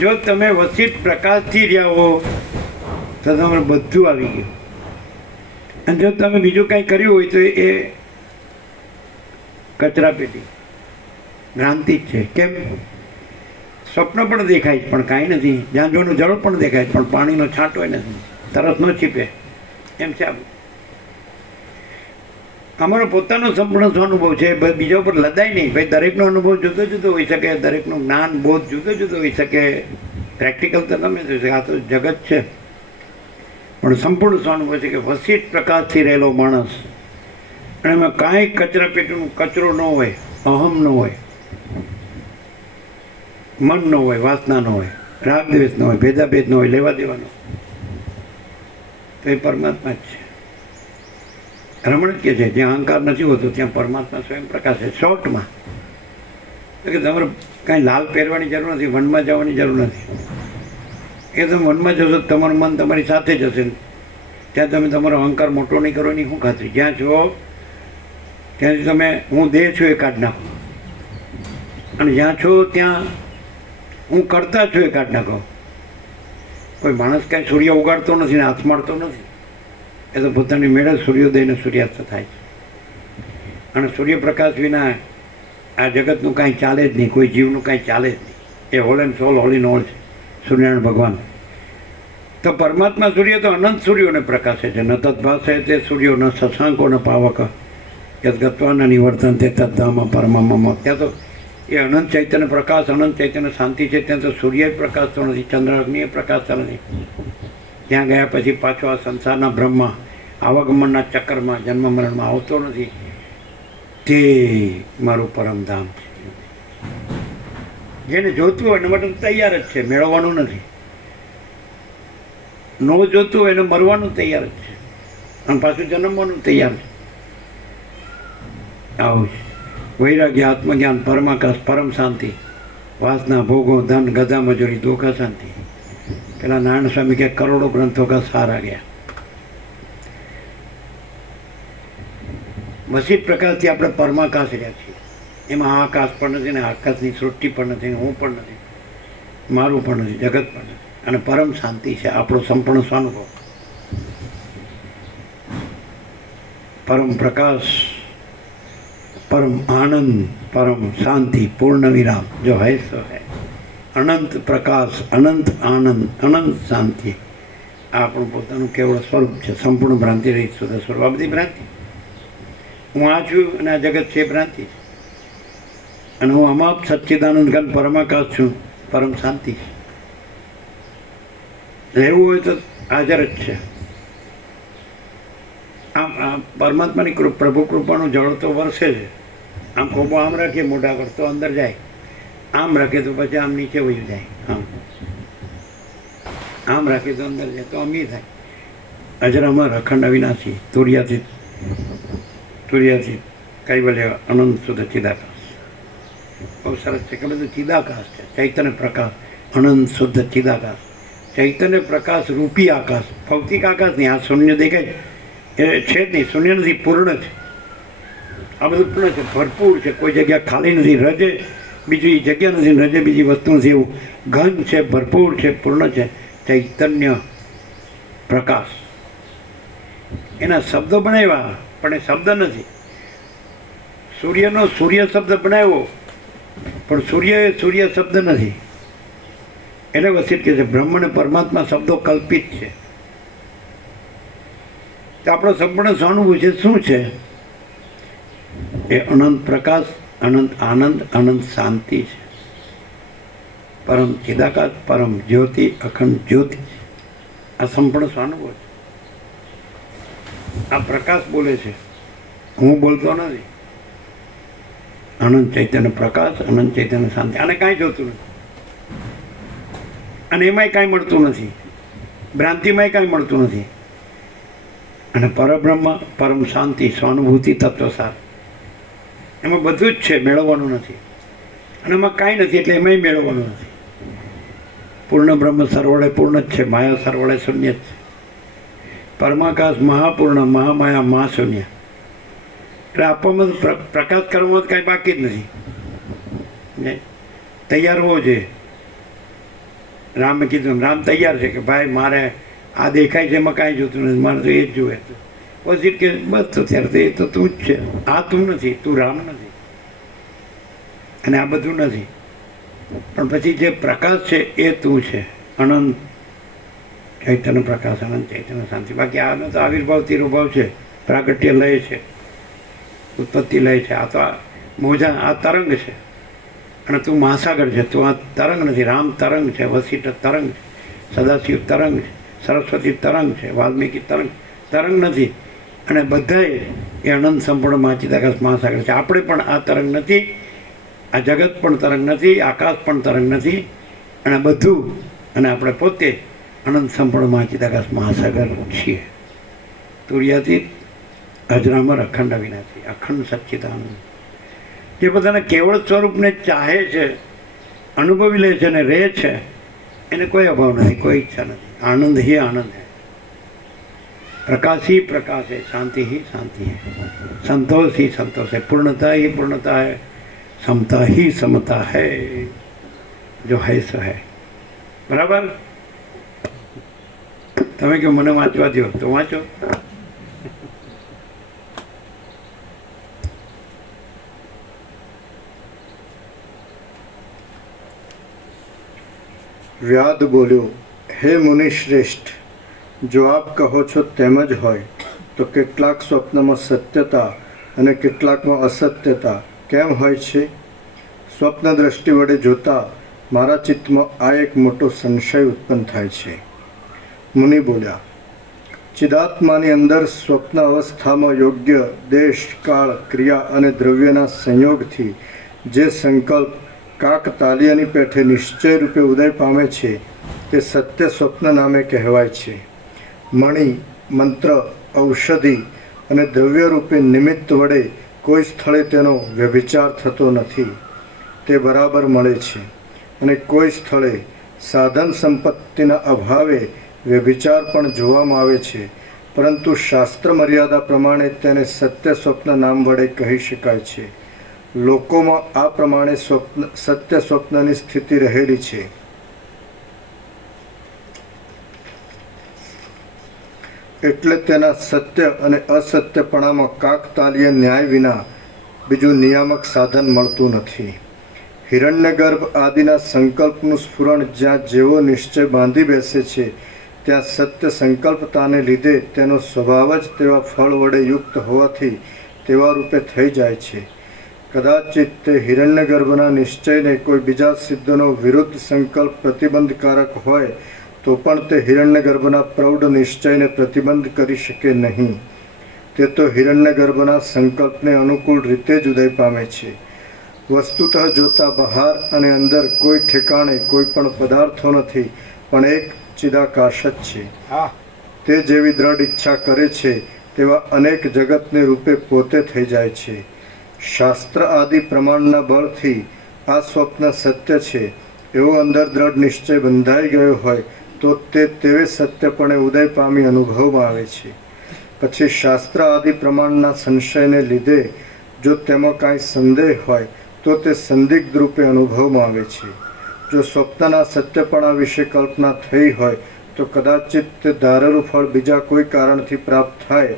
જો તમે વસિષ્ઠ પ્રકાશથી રહ્યા હો તો તમારે બધું આવી ગયું. અને જો તમે બીજું કાંઈ કર્યું હોય તો એ કચરા પેટી, ભ્રાંતિ જ છે. કેમ? સ્વપ્ન પણ દેખાય પણ કાંઈ નથી, જ્યાં જોનું જળ પણ દેખાય પણ પાણીનો છાંટો નથી, તરત ન છીપે, એમ છે. અમારો પોતાનો સંપૂર્ણ સ્વાનુભવ છે, બીજા ઉપર લદાય નહીં. ભાઈ દરેકનો અનુભવ જુદો જુદો હોઈ શકે, દરેકનું જ્ઞાન બોધ જુદો જુદો હોઈ શકે, પ્રેક્ટિકલ તો ગમે તે છે, આ તો જગત છે. પણ સંપૂર્ણ સ્વાનુભવ છે કે વસિષ્ઠ પ્રકાશથી રહેલો માણસ, અને એમાં કાંઈ કચરા પેટીનો કચરો ન હોય, અહમ ન હોય, મન ન હોય, વાસના ન હોય, રાગ દ્વેષ ન હોય, ભેદાભેદ ન હોય, લેવા દેવાનો, તો એ પરમાત્મા જ છે. રમણ કહે છે જ્યાં અહંકાર નથી હોતો ત્યાં પરમાત્મા સ્વયં પ્રકાશ છે. શોર્ટમાં તો કે તમારે કાંઈ લાલ પહેરવાની જરૂર નથી, વનમાં જવાની જરૂર નથી. એ તમે વનમાં જશો તો તમારું મન તમારી સાથે જ હશે. ત્યાં તમે તમારો અહંકાર મોટો નહીં કરો એની શું ખાતરી? જ્યાં છો ત્યાંથી તમે હું દેહ છું એ કાઢી નાખો, અને જ્યાં છો ત્યાં હું કરતા છું એ કાઢી નાખો. કોઈ માણસ કાંઈ સૂર્ય ઉગાડતો નથી ને હાથ મારતો નથી. એ તો પોતાની મેળે સૂર્યોદયને સૂર્યાસ્ત થાય છે. અને સૂર્યપ્રકાશ વિના આ જગતનું કાંઈ ચાલે જ નહીં, કોઈ જીવનું કાંઈ ચાલે જ નહીં. એ whole and sole whole in all છે સૂર્યનારાયણ ભગવાન. તો પરમાત્મા સૂર્ય તો અનંત સૂર્યોને પ્રકાશે છે. ન તદ્ભાસે તે સૂર્યો ન શશાંકો ન પાવક યદગત્વાના નિવર્તન તે તદ્ધામ પરમામાં. ત્યાં તો એ અનંત ચૈતન્ય પ્રકાશ, અનંત ચૈતન્ય શાંતિ છે. ત્યાં તો સૂર્ય પ્રકાશતો નથી, ચંદ્ર અગ્નિ પ્રકાશતા નથી. ત્યાં ગયા પછી પાછો આ સંસારના બ્રહ્મમાં આવાગમનના ચક્કરમાં જન્મ મરણમાં આવતો નથી. તે મારું પરમધામ છે. જેને જોતું હોય એને માટે તૈયાર જ છે, મેળવવાનું નથી. ન જોતું હોય એને મરવાનું તૈયાર જ છે, અને પાછું જન્મવાનું તૈયાર છે. આવું છે વૈરાગ્ય, આત્મજ્ઞાન, પરમાકાશ, પરમ શાંતિ, વાસના, ભોગો, ધન, ગધા મજૂરી, દુઃખ, શાંતિ. પેલા નારાયણ સ્વામી કે કરોડો ગ્રંથો કા સારા ગયા. વસીત પ્રકાશથી આપણે પરમાકાશ રહ્યા છીએ. એમાં આ આકાશ પણ નથી ને આકાશની સૃષ્ટિ પણ નથી, હું પણ નથી, મારું પણ નથી, જગત પણ નથી. અને પરમ શાંતિ છે આપણો સંપૂર્ણ સ્વાનુભવ. પરમ પ્રકાશ, परम आनंद, परम शांति, पूर्ण विराम जो है सो है. अनंत प्रकाश, अनंत आनंद, अनंत शांति આપણું પોતાનું કેવળ સ્વરૂપ છે. સંપૂર્ણ ભ્રાંતિ રહી શુદ્ધ સ્વરૂપ. આ બધી ભ્રાંતિ. હું આ છું અને આ જગત છે ભ્રાંતિ છે. અને હું અમાપ સચ્ચિદાનંદ ઘન પરમાકાશ છું, પરમ શાંતિ છે. રહેવું હોય તો હાજર જ છે. આમ પરમાત્માની પ્રભુ કૃપાનું જળ તો વરસે છે. આમ ખોબો આમ રાખીએ મોઢા પર તો અંદર જાય, આમ રાખીએ તો પછી આમ નીચે વયું જાય. આમ રાખીએ તો અંદર જાય તો અમી થાય. અજરામાં અખંડ અવિનાશી તુર્યાથી કૈવલ્ય અનંત શુદ્ધ ચિદાકાશ. બહુ સરસ છે કે બધું ચિદાકાશ છે. ચૈતન્ય પ્રકાશ, અનંત શુદ્ધ ચિદાકાશ, ચૈતન્ય પ્રકાશ રૂપી આકાશ. ભૌતિક આકાશ નહીં. આ શૂન્ય દેખાય એ છે જ નહીં, શૂન્ય નથી, પૂર્ણ છે. આ બધું પૂર્ણ છે, ભરપૂર છે. કોઈ જગ્યા ખાલી નથી, રજે બીજી જગ્યા નથી, રજે બીજી વસ્તુ નથી. એવું ઘન છે, ભરપૂર છે, પૂર્ણ છે. ચૈતન્ય પ્રકાશ. એના શબ્દો બનાવ્યા પણ એ શબ્દ નથી. સૂર્યનો સૂર્ય શબ્દ બનાવ્યો પણ સૂર્ય એ સૂર્ય શબ્દ નથી. એટલે વસીત કહે છે બ્રહ્મ અને પરમાત્મા શબ્દો કલ્પિત છે. તો આપણો સંપૂર્ણ સ્વાનુભૂતિ શું છે? એ અનંત પ્રકાશ, અનંત આનંદ, અનંત શાંતિ છે. પરમ ચિદાકાશ, પરમ જ્યોતિ, અખંડ જ્યોતિ. આ સંપૂર્ણ સ્વાનુભવ છે. આ પ્રકાશ બોલે છે, હું બોલતો નથી. અનંત ચૈતન્ય પ્રકાશ, અનંત ચૈતન્ય શાંતિ. આને કાંઈ જોતું નથી અને એમાંય કાંઈ મળતું નથી. ભ્રાંતિમાંય કાંઈ મળતું નથી. અને પરબ્રહ્મ, પરમ શાંતિ, સ્વાનુભૂતિ, તત્વસાર, એમાં બધું જ છે, મેળવવાનું નથી. અને એમાં કાંઈ નથી એટલે એમાંય મેળવવાનું નથી. પૂર્ણ બ્રહ્મ સરવળે પૂર્ણ જ છે, માયા સરવળે શૂન્ય જ છે. પરમાકાશ મહાપૂર્ણ, મહામાયા મહાશૂન્ય. એટલે આપવામાં પ્રકાશ કરવામાં કાંઈ બાકી જ નથી. તૈયાર હોવો જોઈએ. રામે કીધું, રામ તૈયાર છે કે ભાઈ મારે આ દેખાય છે એમાં કાંઈ જોતું નથી, મારે તો એ જ જોવે. પછી કે બસ તો ત્યારે તો એ તો તું જ છે. આ તું નથી, તું રામ નથી અને આ બધું નથી. પણ પછી જે પ્રકાશ છે એ તું છે. અનંત ચૈતન્ય પ્રકાશ, અનંત ચૈતન્ય શાંતિ. બાકી આનો તો આવિર્ભાવ તિરુભાવ છે, પ્રાગટ્ય લય છે, ઉત્પત્તિ લય છે. આ તો આ મોજા, આ તરંગ છે. અને તું મહાસાગર છે, તું આ તરંગ નથી. રામ તરંગ છે, વશિષ્ઠ તરંગ છે, સદાશિવ તરંગ છે, સરસ્વતી તરંગ છે, વાલ્મીકી તરંગ નથી. અને બધાએ એ અનંત સંપૂર્ણ મહાચિદાકાશ મહાસાગર છે. આપણે પણ આ તરંગ નથી, આ જગત પણ તરંગ નથી, આકાશ પણ તરંગ નથી. અને બધું, અને આપણે પોતે અનંત સંપૂર્ણ મહાચિદાકાશ મહાસાગર છીએ. તુર્યાતીત, અજરામર અખંડ અવિનાશી, અખંડ સચ્ચિદાનંદ, જે પોતાના કેવળ સ્વરૂપને ચાહે છે, અનુભવી લે છે અને રહે છે, એને કોઈ અભાવ નથી, કોઈ ઈચ્છા નથી. આનંદ ही आनंद है, प्रकाश ही प्रकाश है, शांति ही शांति है, संतोष ही संतोष है, पूर्णता ही पूर्णता है, समता ही समता है, जो है सो है. બરાબર? તમે કે મને વાંચવા દો તો વાંચો. વ્યાદ બોલ્યો, હે મુનિ શ્રેષ્ઠ, જો આપ કહો છો તેમ જ હોય તો કેટલાક સ્વપ્નમાં સત્યતા અને કેટલાકમાં અસત્યતા કેમ હોય છે? સ્વપ્ન દ્રષ્ટિ વડે જોતા મારા ચિત્તમાં આ એક મોટો સંશય ઉત્પન્ન થાય છે. મુનિ બોલ્યા, ચિદાત્માની અંદર સ્વપ્ન અવસ્થામાં યોગ્ય દેશ, કાળ, ક્રિયા અને દ્રવ્યના સંયોગથી જે સંકલ્પ કાકતાલીયની પેઠે નિશ્ચય રૂપે ઉદય પામે છે તે સત્ય સ્વપ્ન નામે કહેવાય છે. મણિ, મંત્ર, ઔષધિ અને દ્રવ્ય રૂપે નિમિત્ત વડે કોઈ સ્થળે તેનો વ્યભિચાર થતો નથી, તે બરાબર મળે છે. અને કોઈ સ્થળે સાધન સંપત્તિના અભાવે વ્યભિચાર પણ જોવામાં આવે છે, પરંતુ શાસ્ત્ર મર્યાદા પ્રમાણે તેને સત્ય સ્વપ્ન નામ વડે કહી શકાય છે. લોકોમાં આ પ્રમાણે સત્ય સ્વપ્નની સ્થિતિ રહેલી છે. એટલે તેના સત્ય અને અસત્યપણામાં કાકતાલીય ન્યાય વિના બીજું નિયામક સાધન મળતું નથી. હિરણ્યગર્ભ આદિના સંકલ્પનું સ્ફુરણ જ્યાં જેવો નિશ્ચય બાંધી બેસે છે, ત્યાં સત્ય સંકલ્પતાને લીધે તેનો સ્વભાવ જ તેવા ફળ વડે યુક્ત હોવાથી તેવા રૂપે થઈ જાય છે. કદાચિત તે હિરણ્યગર્ભના નિશ્ચયને કોઈ બીજા સિદ્ધનો વિરુદ્ધ સંકલ્પ પ્રતિબંધકારક હોય તો પણ તે હિરણ્યગર્ભના પ્રૌઢ નિશ્ચયને પ્રતિબંધ કરી શકે નહીં. તે તો હિરણ્યગર્ભના સંકલ્પને અનુકૂળ રીતે જ ઉદય પામે છે. વસ્તુતઃ જોતા બહાર અને અંદર કોઈ ઠેકાણે કોઈ પણ પદાર્થો નથી, પણ એક ચિદાકાશ જ છે. તે જેવી દ્રઢ ઈચ્છા કરે છે તેવા અનેક જગતને રૂપે પોતે થઈ જાય છે. શાસ્ત્ર આદિ પ્રમાણના બળથી આ સ્વપ્ન સત્ય છે એવો અંદર દ્રઢ નિશ્ચય બંધાઈ ગયો હોય તો તે તેવે સત્યપણે ઉદય પામી અનુભવમાં આવે છે. પછી શાસ્ત્ર આદિ પ્રમાણના સંશયને લીધે જો તેમાં કાંઈ સંદેહ હોય તો તે સંદિગ્ધ રૂપે અનુભવમાં આવે છે. જો સ્વપ્નના સત્યપણા વિશે કલ્પના થઈ હોય તો કદાચિત તે ધારેલું ફળ બીજા કોઈ કારણથી પ્રાપ્ત થાય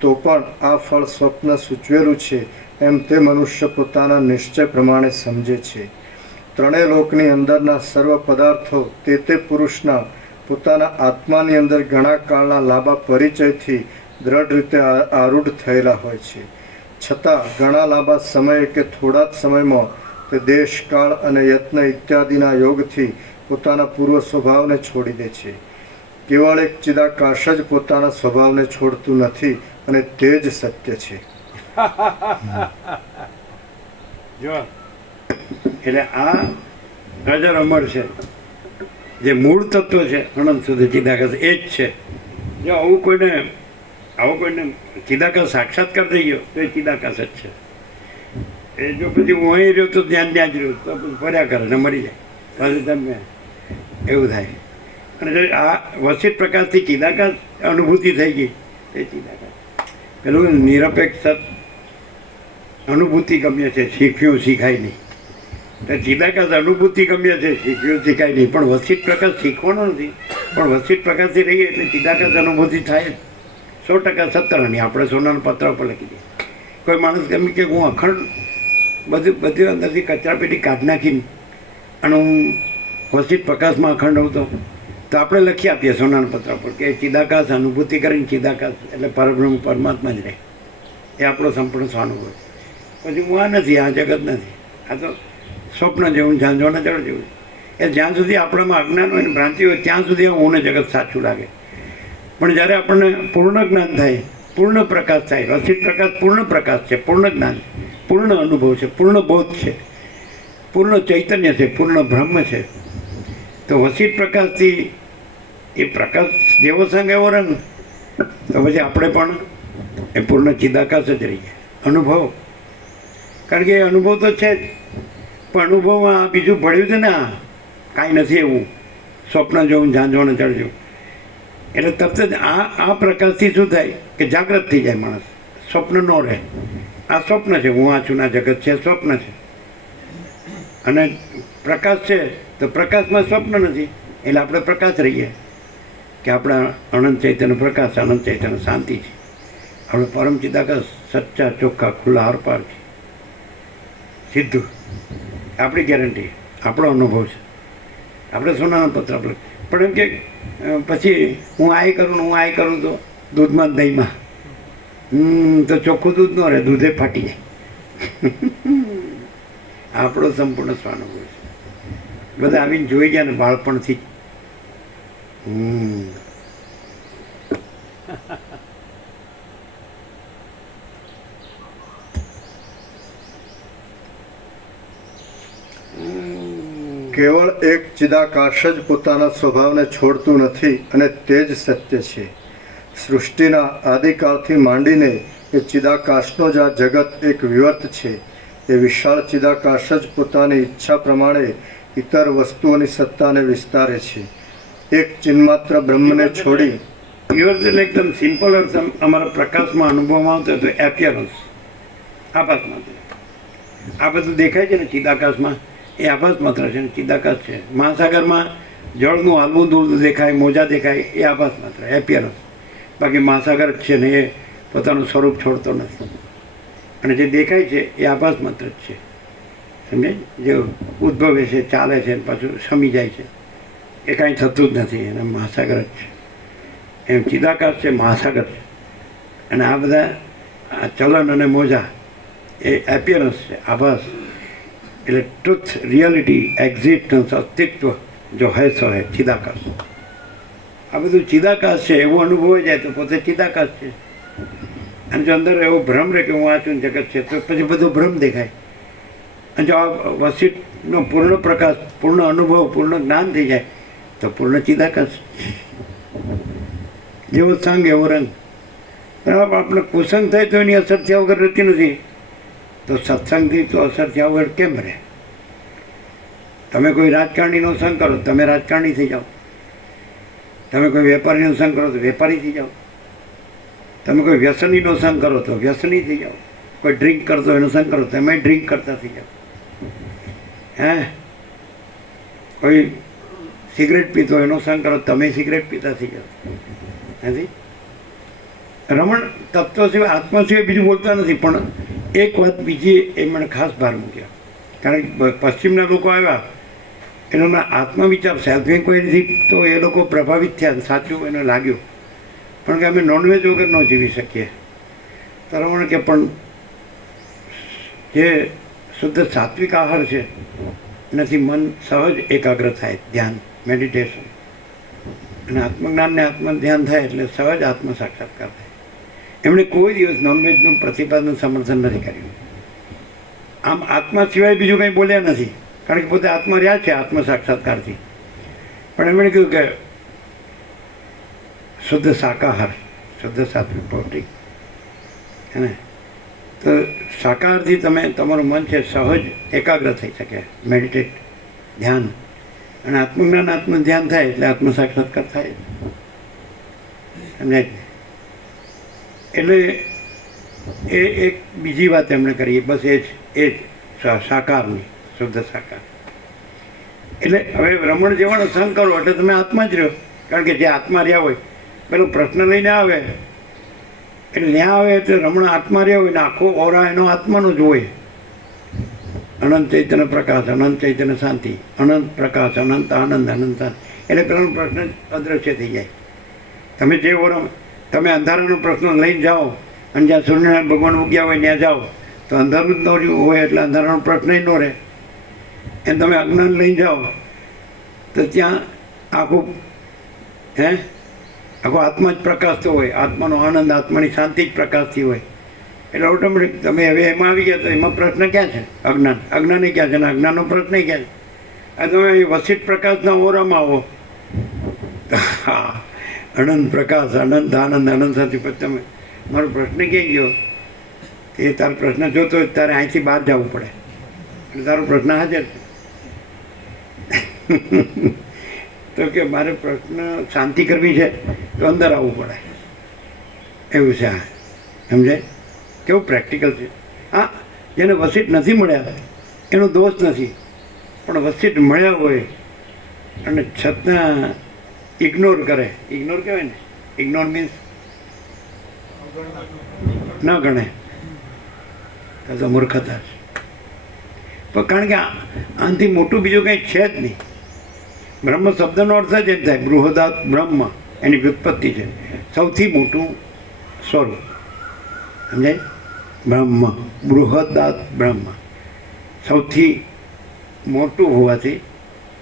તો પણ આ ફળ સ્વપ્ન સૂચવેલું છે એમ તે મનુષ્ય પોતાના નિશ્ચય પ્રમાણે સમજે છે. ત્રણેય લોકની અંદરના સર્વ પદાર્થો તે પુરુષના પોતાના આત્માની અંદર ઘણા કાળના લાંબા પરિચયથી દ્રઢ રીતે આરૂઢ થયેલા હોય છે. છતાં ઘણા લાંબા સમયે કે થોડા જ સમયમાં તે દેશ, કાળ અને યત્ન ઇત્યાદિના યોગથી પોતાના પૂર્વ સ્વભાવને છોડી દે છે. કેવળ એક ચિદાકાશ જ પોતાના સ્વભાવને છોડતું નથી અને તે જ સત્ય છે. જો એટલે આ ગજર અમર છે, જે મૂળ તત્વ છે અનંત સુધી ચિદાકાશ એ જ છે. જો આવું કોઈને ચિદાકાશ સાક્ષાત્કાર થઈ ગયો તો એ ચિદાકાશ જ છે. એ જો પછી હું અહીં રહ્યો તો ત્યાં જ રહ્યો તો ફર્યા કરે ને મરી જાય પછી તમે એવું થાય. અને જો આ વસિત પ્રકાશથી ચિદાકાશ અનુભૂતિ થઈ ગઈ એ ચિદાકાશ પેલું નિરપેક્ષ અનુભૂતિ ગમ્ય છે, શીખ્યું શીખાય નહીં. તો ચિદાકાશ અનુભૂતિ ગમ્ય છે, શીખ્યું શીખાય નહીં. પણ વસિત પ્રકાશ શીખવાનો નથી, પણ વસિત પ્રકાશથી રહીએ એટલે ચિદાકાશ અનુભૂતિ થાય જ 100% સત્તરની. આપણે સોનાના પત્ર પર લખી દઈએ. કોઈ માણસ એમ કે હું અખંડ બધી અંદરથી કચરાપેટી કાઢ નાખીને અને હું વસિત પ્રકાશમાં અખંડ હોઉં તો આપણે લખી આપીએ સોનાના પત્ર પર કે ચિદાકાશ અનુભૂતિ કરીને ચિદાકાશ એટલે પરબ્રહ્મ પરમાત્મા જ રહે. એ આપણો સંપૂર્ણ સ્વાનુભવ. પછી હું આ નથી, આ જગત નથી, આ તો સ્વપ્ન જેવું, ઝાંઝવાના જળ જેવું. એ જ્યાં સુધી આપણામાં અજ્ઞાન હોય ને ભ્રાંતિ હોય ત્યાં સુધી હું ને જગત સાચું લાગે. પણ જ્યારે આપણને પૂર્ણ જ્ઞાન થાય, પૂર્ણ પ્રકાશ થાય, રસિત પ્રકાશ પૂર્ણ પ્રકાશ છે, પૂર્ણ જ્ઞાન, પૂર્ણ અનુભવ છે, પૂર્ણ બોધ છે, પૂર્ણ ચૈતન્ય છે, પૂર્ણ બ્રહ્મ છે. તો વસિત પ્રકાશથી એ પ્રકાશ જેવો સંગ એવો રંગ. તો પછી આપણે પણ એ પૂર્ણ ચિદાકાશ જ રહી જાય. અનુભવ, કારણ કે એ અનુભવ તો છે જ, પણ અનુભવમાં આ બીજું ભળ્યું છે ને, આ કાંઈ નથી એવું, સ્વપ્ન જોવું, ઝાંઝોને ચડજો. એટલે તરત જ આ પ્રકાશથી શું થાય કે જાગૃત થઈ જાય માણસ, સ્વપ્ન ન રહે. આ સ્વપ્ન છે, હું આ છું, આ જગત છે, સ્વપ્ન છે. અને પ્રકાશ છે તો પ્રકાશમાં સ્વપ્ન નથી, એટલે આપણે પ્રકાશ રહીએ કે આપણા અનંત ચૈતન્ય પ્રકાશ, અનંત ચૈતન્ય શાંતિ છે. આપણે પરમ ચિદાકાશ સચ્ચા ચોખ્ખા ખુલ્લા આરપાર છે, સીધું. આપણી ગેરંટી, આપણો અનુભવ છે. આપણે સોનાના પત્ર આપણે પણ એમ કે પછી હું આય કરું ને હું આય કરું તો દૂધમાં દહીંમાં તો ચોખ્ખું દૂધ ન રહે, દૂધે ફાટી જાય. આપણો સંપૂર્ણ સ્વાનુભવ છે. બધા આવીને જોઈ ગયા ને બાળપણથી. કેવળ એક ચિદાકાશ જ પોતાના સ્વભાવને છોડતું નથી અને તે જ સત્ય છે. સૃષ્ટિના આદિકાળથી માંડીને એ ચિદાકાશનો જ આ જગત એક વિવર્ત છે. એ વિશાળ ચિદાકાશ જ પોતાની ઈચ્છા પ્રમાણે ઇતર વસ્તુઓની સત્તાને વિસ્તારે છે. એક ચિન્માત્ર બ્રહ્મને છોડી વિવર્ત એટલે એકદમ સિમ્પલ અર્થ અમારા પ્રકાશમાં અનુભવમાં આવતો હતો એપિયરન્સ, આભાસ માત્ર. આ બધું દેખાય છે ને ચિદાકાશમાં, એ આભાસ માત્ર છે ને ચિદાકાશ છે. મહાસાગરમાં જળનું હાલવું દૂર દેખાય, મોજા દેખાય, એ આભાસ માત્ર, એપિયરન્સ. બાકી મહાસાગર જ છે ને એ પોતાનું સ્વરૂપ છોડતો નથી. અને જે દેખાય છે એ આભાસ માત્ર જ છે, સમજે? જે ઉદ્ભવે છે, ચાલે છે, પાછું શમી જાય છે, એ કાંઈ થતું જ નથી. એને મહાસાગર જ છે. એમ ચિદાકાશ છે, મહાસાગર છે. અને આ બધા આ ચલન અને મોજા એ એપિયરન્સ છે, આભાસ. એટલે ટ્રુથ, રિયાલિટી, એક્ઝિસ્ટન્સ, અસ્તિત્વ જો હૈ સો હૈ ચિદાકાશ. આ બધું ચિદાકાશ છે એવું અનુભવાઈ જાય તો પોતે ચિદાકાશ છે. અને જો અંદર એવો ભ્રમ રહે કે હું આ છું જગત છે, તો પછી બધો ભ્રમ દેખાય. અને જો આ વસિષ્ઠનો પૂર્ણ પ્રકાશ, પૂર્ણ અનુભવ, પૂર્ણ જ્ઞાન થઈ જાય તો પૂર્ણ ચિદાકાશ. જેવો સંગ એવો રંગ. બરાબર, આપણે કુસંગ થાય તો એની અસર થયા વગર રહેતી નથી. તો સત્સંગથી તો અસર થયા વગર કેમ રહે? તમે કોઈ રાજકારણીનો સંગ કરો, તમે રાજકારણી થઈ જાઓ. તમે કોઈ વેપારીનો સંગ કરો તો વેપારી થઈ જાઓ. તમે કોઈ વ્યસનીનો સંગ કરો તો વ્યસની થઈ જાઓ. કોઈ ડ્રિંક કરતો એનો સંગ કરો તમે ડ્રિંક કરતા થઈ જાઓ. હે, કોઈ સિગરેટ પીતો એનો સંગ કરો તમે સિગરેટ પીતા થઈ જાઓ. નથી? રમણ તત્વ સિવાય, આત્મા સિવાય બીજું બોલતા નથી. પણ એક વાત બીજી એ મને ખાસ ભાર મૂક્યો. કારણ કે પશ્ચિમના લોકો આવ્યા, એનો આત્મવિચાર, સેલ્ફ ઇન્ક્વાયરીથી તો એ લોકો પ્રભાવિત થયા, સાચું એને લાગ્યું. પણ કે અમે નોનવેજ વગર ન જીવી શકીએ. તરમણ કે પણ જે શુદ્ધ સાત્વિક આહાર છે એનાથી મન સહજ એકાગ્ર થાય, ધ્યાન, મેડિટેશન. અને આત્મજ્ઞાનને આત્મ ધ્યાન થાય એટલે સહજ આત્મ સાક્ષાત્કાર થાય. એમણે કોઈ દિવસ નોનવેજનું પ્રતિપાદન સમર્થન નથી કર્યું. આમ આત્મા સિવાય બીજું કંઈ બોલ્યા નથી, કારણ કે પોતે આત્મા રહ્યા છે આત્મ સાક્ષાત્કારથી. પણ એમણે કહ્યું કે શુદ્ધ શાકાહાર, શુદ્ધ સાત્વિક પૌષ્ટિક, હે ને? તો શાકાહારથી તમે તમારું મન છે સહજ એકાગ્ર થઈ શકે, મેડિટેટ, ધ્યાન. અને આત્મજ્ઞાન, આત્મ ધ્યાન થાય એટલે આત્મ સાક્ષાત્કાર થાય. સમજાય? એટલે એ એક બીજી વાત એમણે કરી, બસ એ જ શાકાહારની, શુદ્ધ શાકાહાર. એટલે હવે રમણ જેવાનો સંગ કરો એટલે તમે આત્મા જ રહ્યો. કારણ કે જે આત્મા રહ્યા હોય, પેલો પ્રશ્ન લઈને આવે એટલે ત્યાં આવે એટલે રમણ આત્મા રહ્યા હોય ને આખો ઓરા એનો આત્માનો જ હોય. અનંત ચૈતન્ય પ્રકાશ, અનંત ચૈતન્ય શાંતિ, અનંત પ્રકાશ, અનંત આનંદ, અનંત શાંતિ. એટલે પેલાનો પ્રશ્ન અદૃશ્ય થઈ જાય. તમે જે ઓરા, તમે અંધારાનો પ્રશ્ન લઈને જાઓ અને જ્યાં સૂર્યનારાયણ ભગવાન ઉગ્યા હોય ત્યાં જાઓ તો અંધારું જ ન હોય એટલે અંધારાનો પ્રશ્ન ન રહે. એમ તમે અજ્ઞાન લઈને જાઓ તો ત્યાં આખું આખો આત્મા જ પ્રકાશતો હોય, આત્માનો આનંદ, આત્માની શાંતિ જ પ્રકાશતી હોય. એટલે ઓટોમેટિક તમે હવે એમાં આવી ગયા તો એમાં પ્રશ્ન ક્યાં છે? અજ્ઞાન. અજ્ઞાને ક્યાં છે? અને અજ્ઞાનનો પ્રશ્ન ક્યાં છે? તમે વસિષ્ઠ પ્રકાશના ઓરામાં આવો, હા, અનંત પ્રકાશ, અનંત આનંદ, અનંત શાંતિ. પછી તમે મારો પ્રશ્ન ક્યાં ગયો? એ તારો પ્રશ્ન જોતો હોય તારે અહીંથી બહાર જવું પડે, એટલે તારો પ્રશ્ન હાજર છે. તો કે મારે પ્રશ્ન શાંતિ કરવી છે તો અંદર આવવું પડે, એવું છે. આ સમજાય કેવું પ્રેક્ટિકલ છે. હા, જેને વસીટ નથી મળ્યા એનો દોષ નથી, પણ વસીટ મળ્યા હોય અને છતાં ઇગ્નોર કરે. ઇગ્નોર કહેવાય ને, ઇગ્નોર મીન્સ ન ગણે તો મૂર્ખતા છે. પણ કારણ કે આનાથી મોટું બીજું કંઈ છે જ નહીં. બ્રહ્મ શબ્દનો અર્થ જ એમ થાય, બૃહદાત બ્રહ્મ એની વ્યુત્પત્તિ છે, સૌથી મોટું સ્વરૂપ. સમજાય? બ્રહ્મ, બૃહદાત બ્રહ્મ, સૌથી મોટું હોવાથી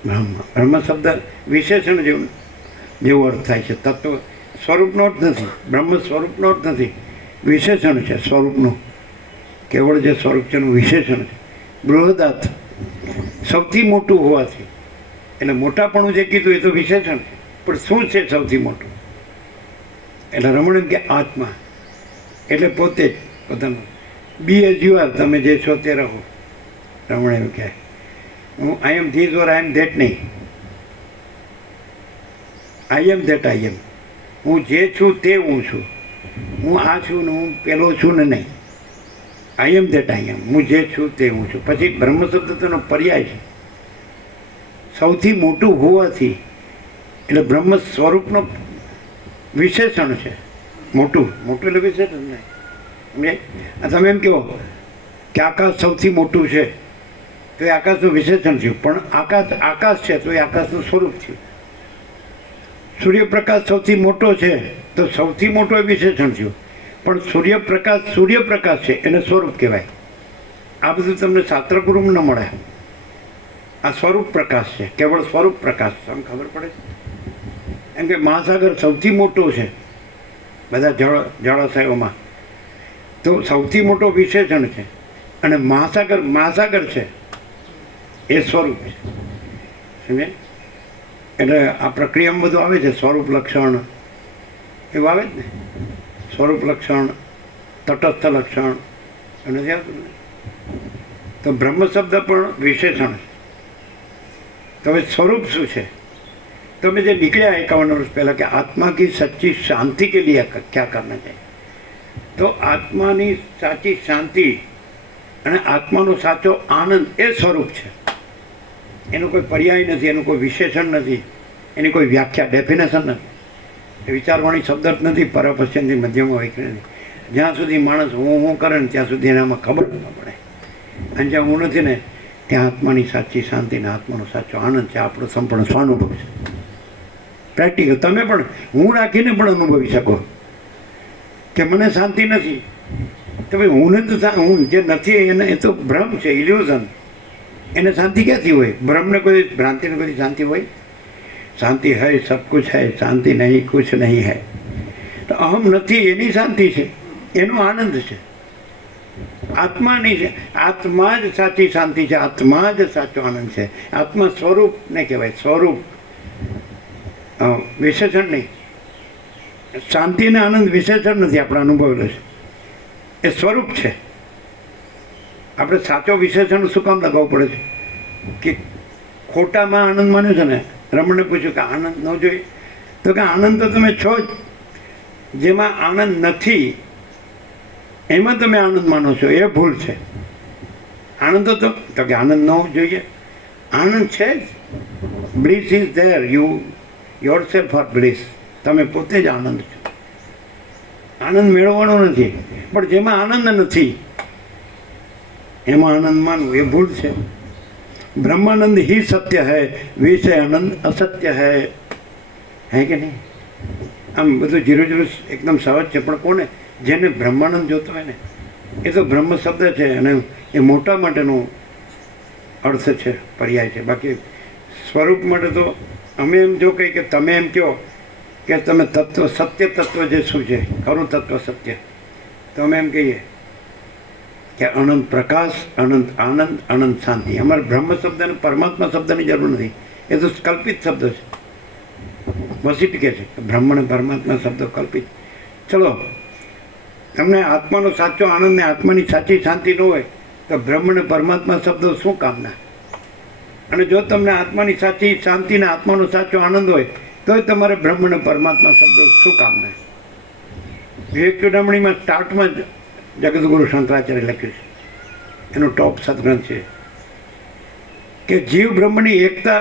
બ્રહ્મ. બ્રહ્મ શબ્દ વિશેષણ જેવો અર્થ થાય છે. તત્વ સ્વરૂપનો અર્થ નથી, બ્રહ્મ સ્વરૂપનો અર્થ નથી, વિશેષણ છે સ્વરૂપનું. કેવળ જે સ્વરૂપ છે એનું વિશેષણ છે. બૃહદાત સૌથી મોટું હોવાથી, એટલે મોટાપણું જે કીધું એ તો વિશેષણ છે, પણ શું છે સૌથી મોટું? એટલે રમણ એમ કે આત્મા, એટલે પોતે જ પોતાનું. બી એઝ યુ આર, તમે જે છો તે રહો. રમણ એમ કહે હું આઈ એમ this or I M that નહીં, આઈ એમ ધેટ આઈ એમ. હું જે છું તે હું છું, હું આ છું ને હું પેલો છું ને નહીં. આઈ એમ ધેટ આઈ એમ, હું જે છું તે હું છું. પછી બ્રહ્મ શબ્દ તેનો પર્યાય છે, સૌથી મોટું હોવાથી. એટલે બ્રહ્મ સ્વરૂપનો વિશેષણ છે. મોટું મોટું એટલે વિશેષણ નહીં. સમજાય? તમે એમ કહો કે આકાશ સૌથી મોટું છે તો એ આકાશનું વિશેષણ થયું, પણ આકાશ આકાશ છે તો એ આકાશનું સ્વરૂપ થયું. સૂર્યપ્રકાશ સૌથી મોટો છે તો સૌથી મોટો એ વિશેષણ થયું, પણ સૂર્યપ્રકાશ છે એને સ્વરૂપ કહેવાય. આ બધું તમને શાસ્ત્ર ગુરુમાં ન મળે. આ સ્વરૂપ પ્રકાશ છે, કેવળ સ્વરૂપ પ્રકાશ. તમને ખબર પડે છે? એમ કે મહાસાગર સૌથી મોટો છે બધા જળાશયોમાં, તો સૌથી મોટો વિશેષણ છે, અને મહાસાગર છે એ સ્વરૂપ છે. સમજે? એટલે આ પ્રક્રિયામાં બધું આવે છે. સ્વરૂપ લક્ષણ એવું આવે જ ને, સ્વરૂપ લક્ષણ, તટસ્થ લક્ષણ, નથી આવતું ને? તો બ્રહ્મ શબ્દ પણ વિશેષણ છે. તો હવે સ્વરૂપ શું છે? તમે જે નીકળ્યા 51 વર્ષ પહેલાં કે આત્મા કી સચ્ચી શાંતિ કે लिए क्या करना चाहिए, તો આત્માની સાચી શાંતિ અને આત્માનો સાચો આનંદ એ સ્વરૂપ છે. એનો કોઈ પર્યાય નથી, એનું કોઈ વિશેષણ નથી, એની કોઈ વ્યાખ્યા ડેફિનેશન નથી. એ વિચારવાણી શબ્દ નથી, પરપશ્ચિમથી મધ્યમાં વૈકૃતિ. જ્યાં સુધી માણસ હું કરે ને ત્યાં સુધી એનામાં ખબર ન પડે. અને જ્યાં હું નથી ને ત્યાં આત્માની સાચી શાંતિ ને આત્માનો સાચો આનંદ છે. આપણો સંપૂર્ણ સ્વાનુભવ છે, પ્રેક્ટિકલ. તમે પણ હું રાખીને પણ અનુભવી શકો કે મને શાંતિ નથી. તો ભાઈ હું જે નથી એને એ તો ભ્રમ છે, ઇલ્યુઝન. એને શાંતિ ક્યાંથી હોય? ભ્રમને કોઈ ભ્રાંતિને કોઈ શાંતિ હોય? શાંતિ હૈ સબ કુછ હૈ, શાંતિ નહીં કુછ નહીં હૈ. તો અહમ નથી એની શાંતિ છે, એનો આનંદ છે, આત્માની છે. આત્મા જ સાચી શાંતિ છે, આત્મા જ સાચો આનંદ છે. આત્મા સ્વરૂપને કહેવાય, સ્વરૂપ, વિશેષણ નહીં. શાંતિ અને આનંદ વિશેષણ નથી, આપણે અનુભવેલો છે, એ સ્વરૂપ છે. આપણે સાચો વિશેષણ શું કામ લગાવવું પડે છે? કે ખોટામાં આનંદ માન્યો છે ને. રમણને પૂછ્યું કે આનંદ ન જોઈએ, તો કે આનંદ તો તમે છો જ, જેમાં આનંદ નથી એમાં તમે આનંદ માનો છો, એ ભૂલ છે. આનંદ તો કે આનંદ ન હોવો જોઈએ. આનંદ છે જ. Bliss is there, you yourself are bliss. તમે પોતે જ આનંદ છો. આનંદ મેળવવાનો નથી, પણ જેમાં આનંદ નથી એમાં આનંદ માનવું એ ભૂલ છે. બ્રહ્માનંદ ही સત્ય है, વિષય આનંદ અસત્ય है, હે કે નહીં? આમ બધું જીરો એકદમ સહજ છે, પણ કોને? જેને બ્રહ્માનંદ જોતો હોય ને, એ તો બ્રહ્મ શબ્દ છે અને એ મોટા માટેનો અર્થ છે, પર્યાય છે. બાકી સ્વરૂપ માટે તો અમે એમ જો કહીએ કે તમે એમ કહો કે તમે તત્વ, સત્ય તત્વ જે શું છે, ખરું તત્વ સત્ય, તો અમે એમ કહીએ કે અનંત પ્રકાશ, અનંત આનંદ, અનંત શાંતિ. અમારે બ્રહ્મ શબ્દ અને પરમાત્મા શબ્દની જરૂર નથી, એ તો કલ્પિત શબ્દ છે. વસીટ કહે છે કે બ્રહ્મ અને પરમાત્મા શબ્દો કલ્પિત. ચલો તમને આત્માનો સાચો આનંદ ને આત્માની સાચી શાંતિ ન હોય તો બ્રહ્મ ને પરમાત્મા શબ્દો શું કામના? અને જો તમને આત્માની સાચી શાંતિ ને આત્માનો સાચો આનંદ હોય તોય તમારે બ્રહ્મ ને પરમાત્મા શબ્દો શું કામના? વિવેક ચૂડામણીમાં સ્ટાર્ટમાં જ જગતગુરુ શંકરાચાર્ય લખ્યું છે, એનું ટોપ સદગ્રંથ છે કે જીવ બ્રહ્મની એકતા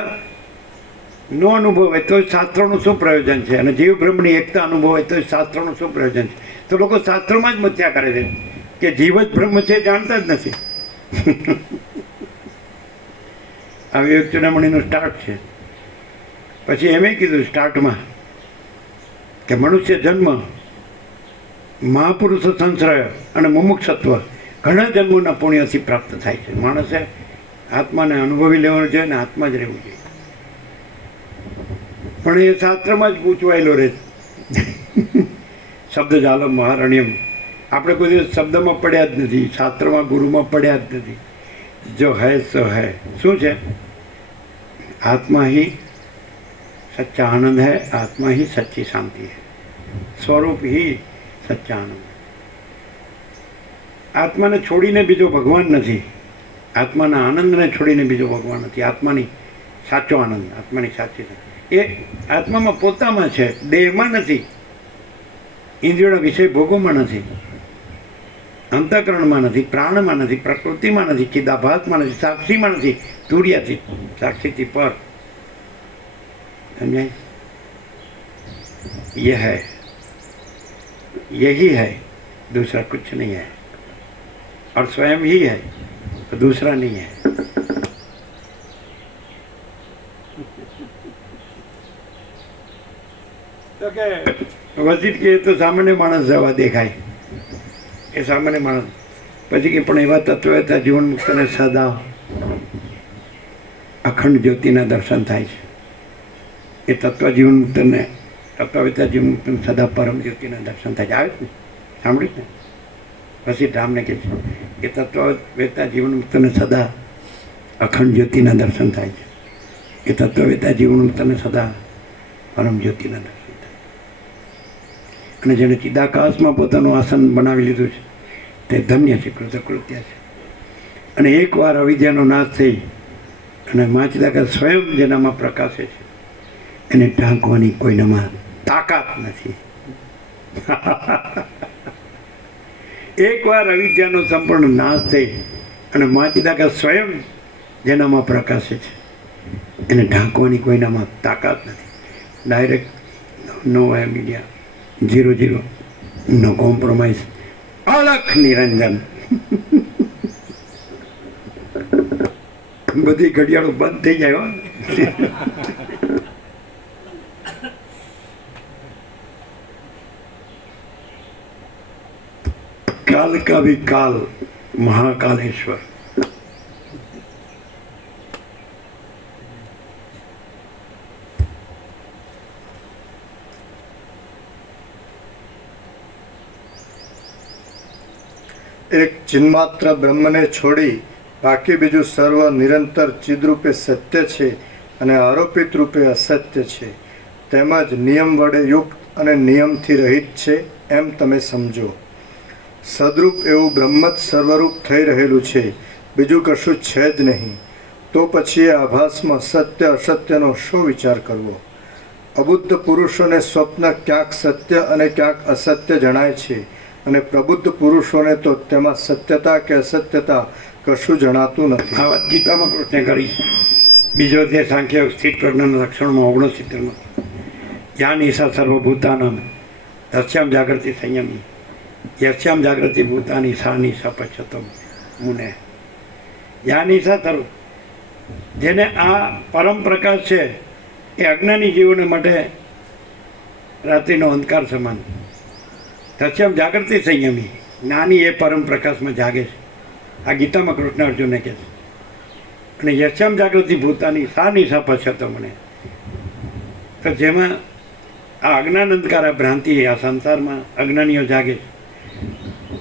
નો અનુભવ હોય તો શાસ્ત્રોનું શું પ્રયોજન છે, અને જીવ બ્રહ્મની એકતા અનુભવ હોય તો શાસ્ત્રોનું શું પ્રયોજન છે? તો લોકો શાસ્ત્રોમાં જ મથ્યા કરે છે કે જીવ જ બ્રહ્મ છે, જાણતા જ નથી. આ વિવેક ચૂડામણીનું સ્ટાર્ટ છે. પછી એમ કીધું સ્ટાર્ટમાં કે મનુષ્ય જન્મ, મહાપુરુષ સંશ્રય અને મુમુક્ષત્વ ઘણા જન્મોના પુણ્યથી પ્રાપ્ત થાય છે. માણસે આત્માને અનુભવી લેવાનું છે અને આત્મા જ રહેવું જોઈએ. પણ એ શાસ્ત્રમાં જ ગૂંચવાયેલો રહે. શબ્દ જાલમ મહારણ્યમ, આપણે કોઈ દિવસ શબ્દમાં પડ્યા જ નથી, શાસ્ત્રમાં ગુરુમાં પડ્યા જ નથી. જો હૈ સો હૈ. શું છે? આત્મા ही सच्चा आनंद है, आत्मा ही सच्ची शांति है, स्वरूप ही सच्चा आनंद. આત્માને છોડીને બીજો ભગવાન નથી, આત્માના આનંદને છોડીને બીજો ભગવાન નથી. આત્માની સાચો આનંદ, આત્માની સાચી એ આત્મામાં પોતામાં છે, દેહમાં નથી, ઇન્દ્રિયોના વિષય ભોગોમાં નથી, અંતઃકરણમાં નથી, પ્રાણમાં નથી, પ્રકૃતિમાં નથી, ચિદાભાસમાં નથી, સાક્ષીમાં નથી, તુર્યાથી સાક્ષીથી પર. समझे? ये है, यही है, दूसरा कुछ नहीं है, और स्वयं ही है तो दूसरा नहीं है. તો કે વસીત કે તો સામાન્ય માણસ જવા દેખાય, એ સામાન્ય માણસ. પછી કે પણ એવા તત્વો હતા જીવન મુક્તને સદા અખંડ જ્યોતિના દર્શન થાય છે. એ તત્વ જીવન મુક્તને, તત્વવેતા જીવન મુક્તને સદા પરમ જ્યોતિના દર્શન થાય છે. આવે જ ને, સાંભળ્યું ને? પછી રામને કહે છે એ તત્વવેતા જીવન મુક્તને સદા અખંડ જ્યોતિના દર્શન થાય છે. એ તત્વવેતા જીવન મુક્તને સદા પરમ જ્યોતિના દર્શન થાય. અને જેણે ચિદાકાશમાં પોતાનું આસન બનાવી લીધું છે તે ધન્ય છે, કૃતકૃત્ય છે. અને એકવાર અવિદ્યાનો નાશ થઈ અને મા ચિદાકાશ સ્વયં જેનામાં પ્રકાશે છે, એને ઢાંકવાની કોઈનામાં તાકાત નથી. એકવાર અવિદ્યાનો સંપૂર્ણ નાશ થઈ અને મા ચિદાકાશ સ્વયં જેનામાં પ્રકાશે છે, એને ઢાંકવાની કોઈનામાં તાકાત નથી. ડાયરેક્ટ નો મીડિયા, 0-0, નો કોમ્પ્રોમાઇઝ, અલખ નિરંજન. બધી ઘડિયાળો બંધ થઈ જાય. काल का भी काल महाकालेश्वर. એક ચિન્માત્ર બ્રહ્મને છોડી બાકી બીજું સર્વ નિરંતર ચિદરૂપે સત્ય છે અને આરોપિત રૂપે અસત્ય છે, તેમજ નિયમ વડે યુક્ત અને નિયમથી રહિત છે એમ તમે સમજો. સદરૂપ એવું બ્રહ્મ જ સર્વરૂપ થઈ રહેલું છે, બીજું કશું છે જ નહીં. તો પછી એ આભાસમાં સત્ય અસત્યનો શું વિચાર કરવો? અબુદ્ધ પુરુષોને સ્વપ્ન ક્યાંક સત્ય અને ક્યાંક અસત્ય જણાય છે, અને પ્રબુદ્ધ પુરુષોને તો તેમાં સત્યતા કે અસત્યતા કશું જણાતું નથી. આ વાત ગીતામાં કૃષ્ણે કરી. બીજો તે સાંખ્ય સ્થિત પ્રજ્ઞાના લક્ષણમાં 69માં, જ્ઞાન ઈશા સર્વભૂતાનામ તસ્યામ જાગૃતિ સંયમી યસ્યામ જાગૃતિ ભૂતાની સાની સપચ્છતમ મુને. જ્ઞાન ઈશા સર્વ, જેને આ પરમ પ્રકાશ છે એ અજ્ઞાની જીવોને માટે રાત્રિનો અંધકાર સમાન. તસ્યામ જાગૃતિ સંયમી, જ્ઞાની એ પરમ પ્રકાશમાં જાગે છે. આ ગીતામાં કૃષ્ણ અર્જુનને કહે છે. અને યશ્યામ જાગૃતિ ભૂતાની સા નિશા પછતો મને, તો જેમાં આ અજ્ઞાન અંધકાર, આ ભ્રાંતિ, આ સંસારમાં અજ્ઞાનીઓ જાગે છે,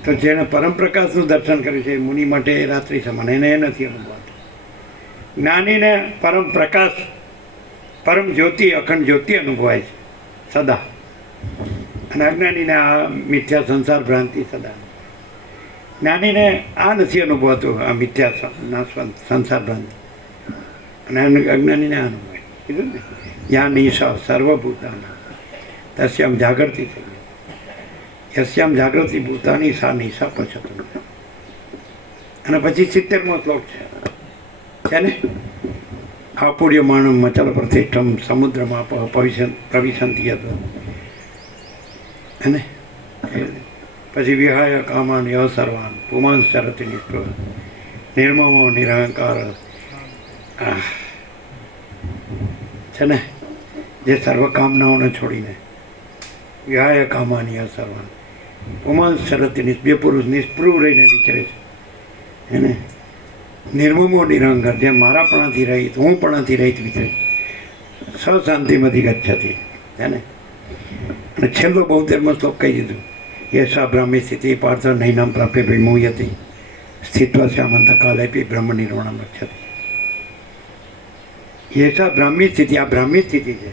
તો જેણે પરમ પ્રકાશનું દર્શન કર્યું છે એ મુનિ માટે એ રાત્રિ સમાન, એને એ નથી અનુભવાતું. જ્ઞાનીને પરમ પ્રકાશ, પરમ જ્યોતિ, અખંડ જ્યોતિ અનુભવાય છે સદા. અને અજ્ઞાનીને આ મિથ્યા સંસાર ભ્રાંતિ સદા. જ્ઞાનીને આ નથી અનુભવાતું, આ મિથ્યા સંસાર ભ્રાંતિ, અને અજ્ઞાનીને આ અનુભવાય. કીધું ને, યા નિશા સર્વભૂતાના તસ્યામ જાગૃતિ થઈ, યસ્યામ જાગૃતિ ભૂતાની સા નિશા પછતું. અને પછી 70મો શ્લોક છે ને, આપૂર્યમાણમ મચલ પ્રતિષ્ઠમ સમુદ્રમાં પ્રવિશંતિ હતો. અને પછી વિહાય કામાન ય સર્વાન પુમાન ચરતિ નિષ્ઠો નિર્મમો નિરહંકાર છે ને, જે સર્વકામનાઓને છોડીને વિહાય કામાન ય સર્વાન પુમાન ચરતિ બે પુરુષ નિષ્પૃહ રહીને વિચરે છે એને નિર્મમો નિરહંકાર, જે મારાપણાથી રહિત, હું પણાથી રહિત વિચરે, સશાંતિમતી ગચ્છતિ. હે ને, અને છેલ્લો 72મો શ્લોક કહી દીધું, યશા બ્રાહ્મી સ્થિતિ પાર્થ નૈનામ પ્રાપ્ય વિમુહ્યતિ સ્થિત્વા શ્યામંત કાલેપી બ્રહ્મ નિર્વાણમ રક્ષતિ. યશા બ્રાહ્મી સ્થિતિ, આ બ્રાહ્મી સ્થિતિ છે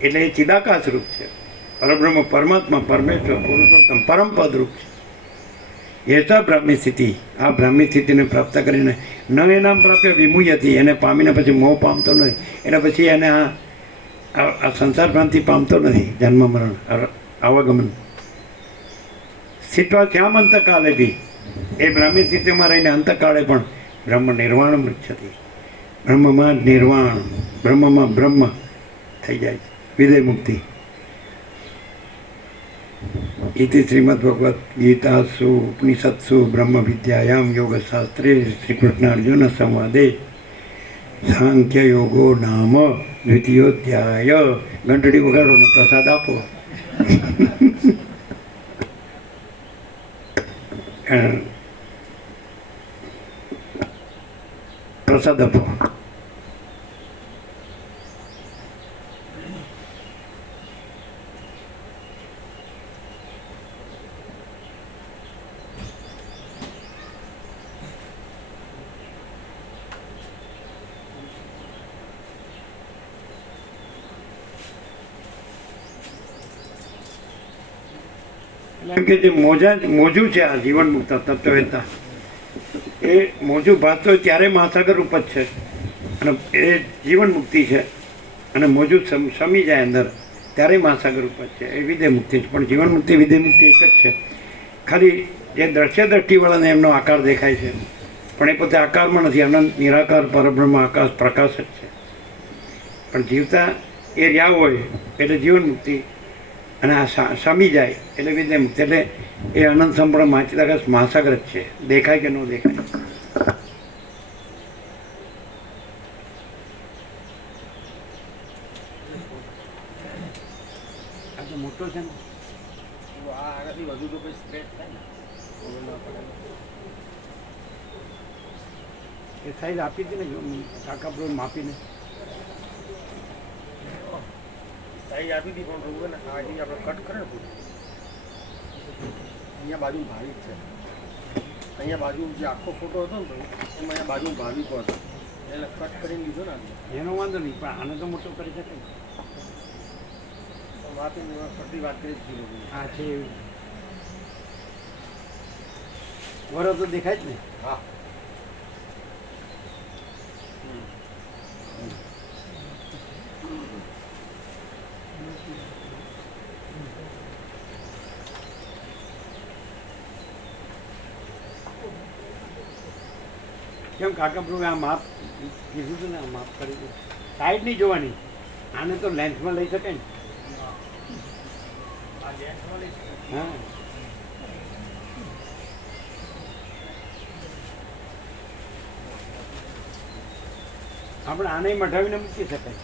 એટલે એ ચિદાકાશ રૂપ છે, પરબ્રહ્મ પરમાત્મા પરમેશ્વર પુરુષોત્તમ પરમપદ રૂપ છે. યશા બ્રાહ્મી સ્થિતિ, આ બ્રાહ્મી સ્થિતિને પ્રાપ્ત કરીને ન એનામ પ્રાપ્ય વિમુહ્યતિ, એને પામીને પછી મોહ પામતો નથી, એટલે પછી એને આ સંસાર ભ્રાંતિ પામતો નથી, જન્મ મરણ આવાગમન. સ્થિત્વા શ્યામ અંતકાલે બી, એ બ્રાહ્મી સ્થિતિમાં રહીને અંતકાળે પણ બ્રહ્મ નિર્વાણમ ગચ્છતિ, બ્રહ્મમાં નિર્વાણ, બ્રહ્મમાં બ્રહ્મ થઈ જાય છે, વિદેહ મુક્તિ. ઇતિ શ્રીમદ ભગવદ્ ગીતાસુ ઉપનિષત્સુ બ્રહ્મ વિદ્યાયામ યોગશાસ્ત્રે શ્રી કૃષ્ણ અર્જુન સંવાદે સાંખ્ય યોગો નામ દ્વિતીયોધ્યાય. ઘંટડી વગાડોનો પ્રસાદ આપો. પ્રસાદ આપો. એમ કે જે મોજું છે આ જીવન મુક્ત તત્વવેદતા, એ મોજું ભાસતો ત્યારે મહાસાગર રૂપ જ છે, અને એ જીવન મુક્તિ છે. અને મોજું સમી જાય અંદર ત્યારે મહાસાગર રૂપ જ છે, એ વિદેહ મુક્તિ છે. પણ જીવન મુક્તિ વિદેહ મુક્તિ એક જ છે. ખાલી જે દ્રશ્ય દ્રષ્ટિવાળાને એમનો આકાર દેખાય છે, પણ એ પોતે આકારમાં નથી, અનંત નિરાકાર પરબ્રહ્મ આકાશ પ્રકાશ જ છે. પણ જીવતા એ રહ્યા હોય એટલે જીવન મુક્તિ, અને આ સમી જાય એટલે વિદેહ મુક્તિ. એટલે એ અનંત સંપૂર્ણ માચિદાકાશ મહાસાગર જ છે, દેખાય કે ન દેખાય. આ તો મોટો છે ને, આનાથી વધુ તો કોઈ સ્પ્રેડ થાય ને, એ સાઈઝ આપી હતી ને કાકા પ્રો માપીને સાઈઝ આપી હતી, પણ રોગ ને આજે આપણે કટ કરે ને અહીંયા બાજુ ભાવિક છે, અહીંયા બાજુ જે આખો ફોટો હતો ને એમાં અહીંયા બાજુ ભાવિકો હતો એટલે કટ કરીને લીધો ને. એનો વાંધો નહીં, પણ આને તો મોટો કરી શકે ને. વાત ફરતી વાત કરી જ હા છે એવું વરો તો દેખાય જ ને. હા કેમ કાકા પ્રભુ આ માપ કીધું હતું ને, આ માપ કરી દઉં. સાઈડ નહીં જોવાની, આને તો લેન્થમાં લઈ શકે ને. હા આપણે આને મઢાવીને મૂકી શકાય.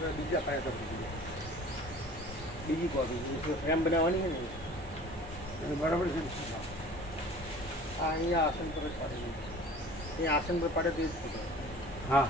આપણે બીજા પાયા તો બીજી કોપી ફ્રેમ બનાવવાની છે ને અને બરાબર છે ને? આ અહીંયા આસન પર જ પાડેલું છે. અહીંયા આસન પર પાડે તો એ જ ફોટો. હા.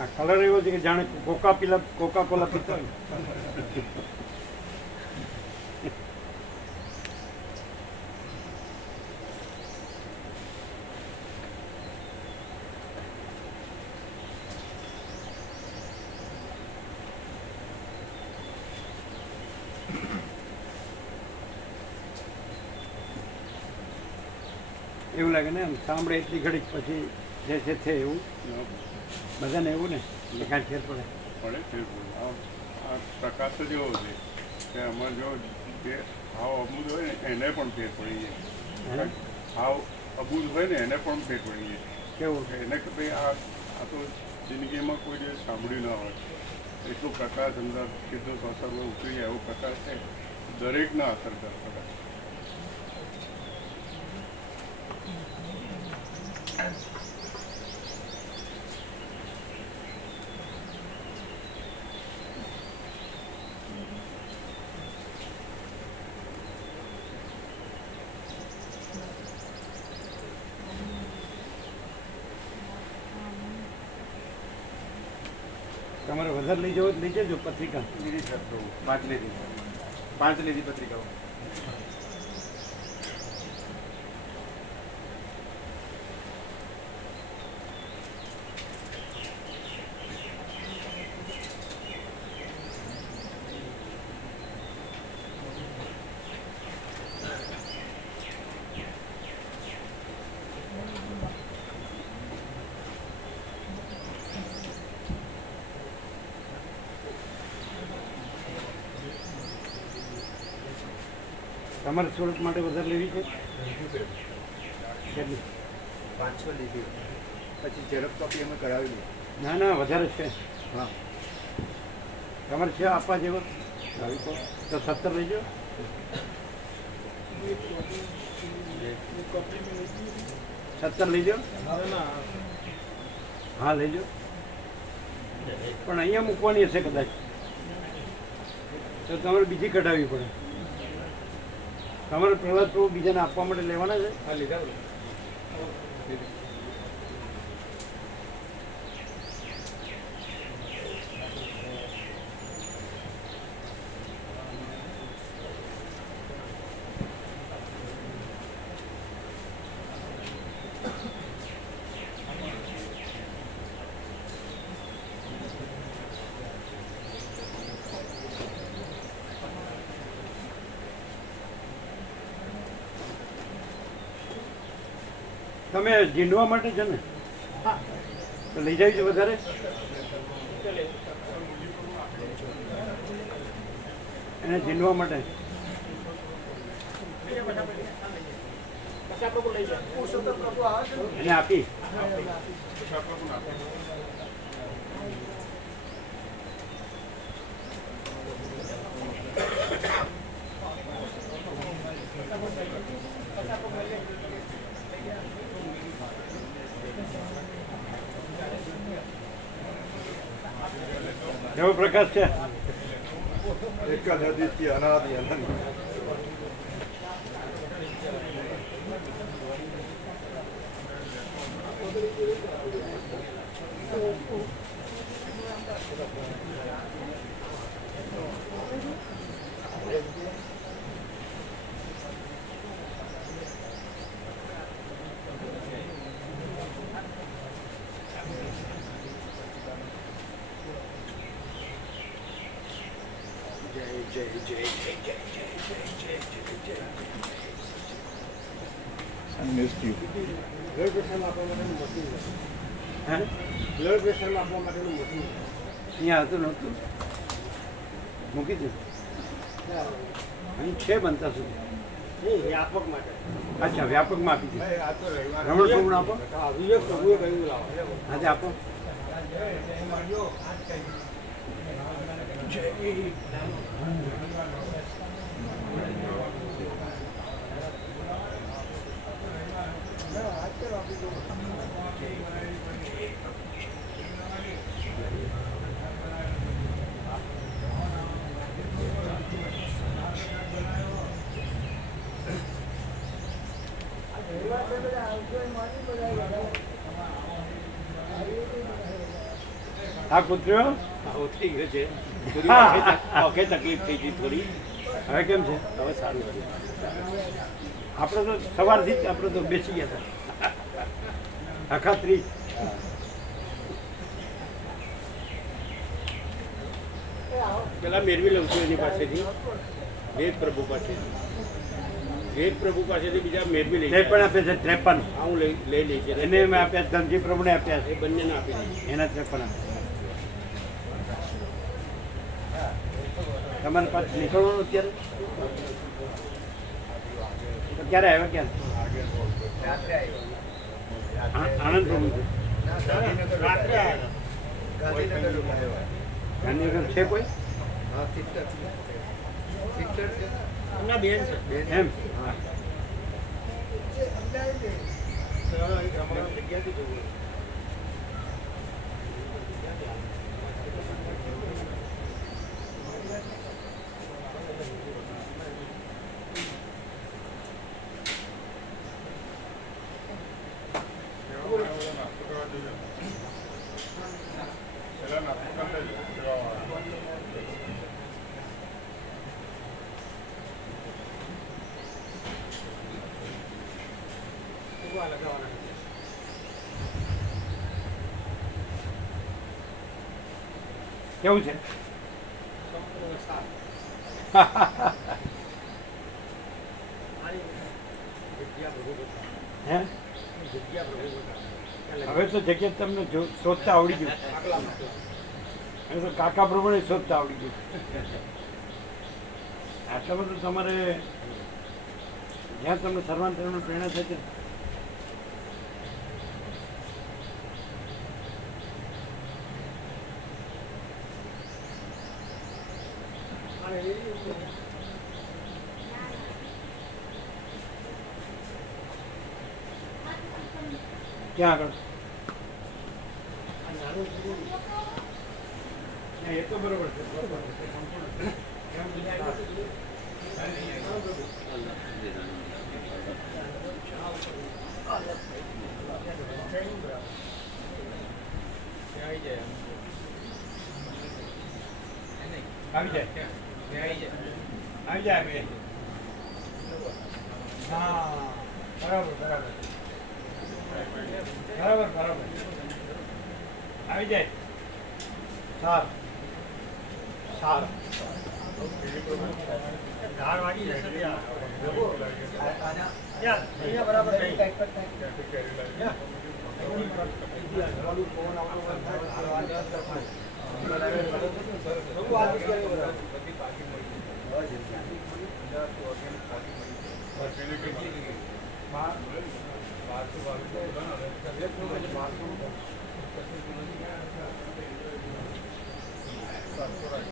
આ કલર એવો છે કે જાણે કોકા કોલા પીતો હોય. એવું લાગે ને આમ સાંભળે એટલી ઘડી પછી જે છે એવું બધાને એવું ને કે કાંઈ ફેર પડે. પડે ફેર પડે. આ પ્રકાશ જ એવો છે કે આમાં જો જે હાવ અબૂદ હોય ને એને પણ ફેર પડી જાય. હાવ અબૂદ હોય ને એને પણ ફેર પડી જાય. કેવું કે એને કે ભાઈ આ તો જિંદગીમાં કોઈ દિવસ સાંભળ્યું ના હોય એટલો પ્રકાશ અંદર સીધો સંસારમાં ઉતરી જાય એવો પ્રકાશ છે દરેકને અસર કરે. તમારે વધારે લઈ જવો તો લઈ જજો પત્રિકા. લીધી સર તો 5 લીધી પત્રિકાઓ. તમારે સુરત માટે વધારે લેવી છે કેટલી? 500 લીધી. પછી ઝેરોક્ષ કોપી અમે કરાવી. ના ના વધારે છે. હા. તમારે છે આપવા જેવો તો 17 લઈ જાઓ. 17 લઈ જાઓ. હા લઈ જાઓ. પણ અહીંયા મૂકવાની હશે કદાચ તો તમારે બીજી કઢાવવી પડે. તમારે પ્રહલાદ પ્રભુ બીજાને આપવા માટે લેવાના છે? હા લીધા. તમે જીંડવા માટે છે ને તો લઈ જાય છે વધારે. એને જીંડવા માટે એને આપી. કેવો પ્રકાશ છે? એક જ આદિત્ય અનાદિ અનંત. બ્લડ પ્રેશરમાં આપવા માટેનું મશીન. હે? અહીંયા હતું નહોતું મૂકી દીધું અહીં છે બનતા સુધી નહીં વ્યાપક માટે અચ્છા વ્યાપકમાં આપી દીધું આ તો રવિવાર રમણ પ્રભુને આપો હા વિવેક પ્રભુએ કહ્યું લાવો આજે આપો આ કૂતર્યો આવો થઈ ગયો છે હા. ઓકે તકલીફ થઈ ગઈ થોડી હવે કેમ છે હવે સારું છે આપણે તો સવારથી જ આપણે તો બેસી ગયા હતા આખા 30 પેલા મેળવી લઉં છું એની પાસેથી વેદ પ્રભુ પાસેથી વેદ પ્રભુ પાસેથી બીજા મેળવી લઈ તે પણ આપે છે 53 હા હું લઈ લઈશ એને મેં આપ્યા ધનજી પ્રભુને આપ્યા એ બંનેને આપી દઈશ છે એના 53 આપ્યા તમારે પાછું નીકળવાનું અત્યારે તો ક્યારે આવ્યા ક્યારે આનંદ પ્રભુ છે રાત્રે આવ્યા ગાંધીનગર છે કોઈ એમના બેન છે એમ જગ્યાથી જવું નાસ્તો કરવા જોઈએ પહેલાં નાસ્તો કરી લેજો લગાવવાના કેવું છે સંપૂર્ણ સાફ જગ્યા પ્રભુ હે જગ્યા પ્રભુ હવે તો જગ્યા તમને શોધતા આવડી ગયું હવે તો કાકા પ્રભુને શોધતા આવડી ગયું આટલા બધું તમારે જ્યાં તમને સર્વાંતરણની પ્રેરણા થાય છે ક્યાં આગળ એ તો બરોબર છે આવી જાય આવી જાય બે હા બરાબર બરાબર બરાબર બરાબર આવી જાય સારું સારું ધાર વાગી જશે ત્યાં બરાબર નહીં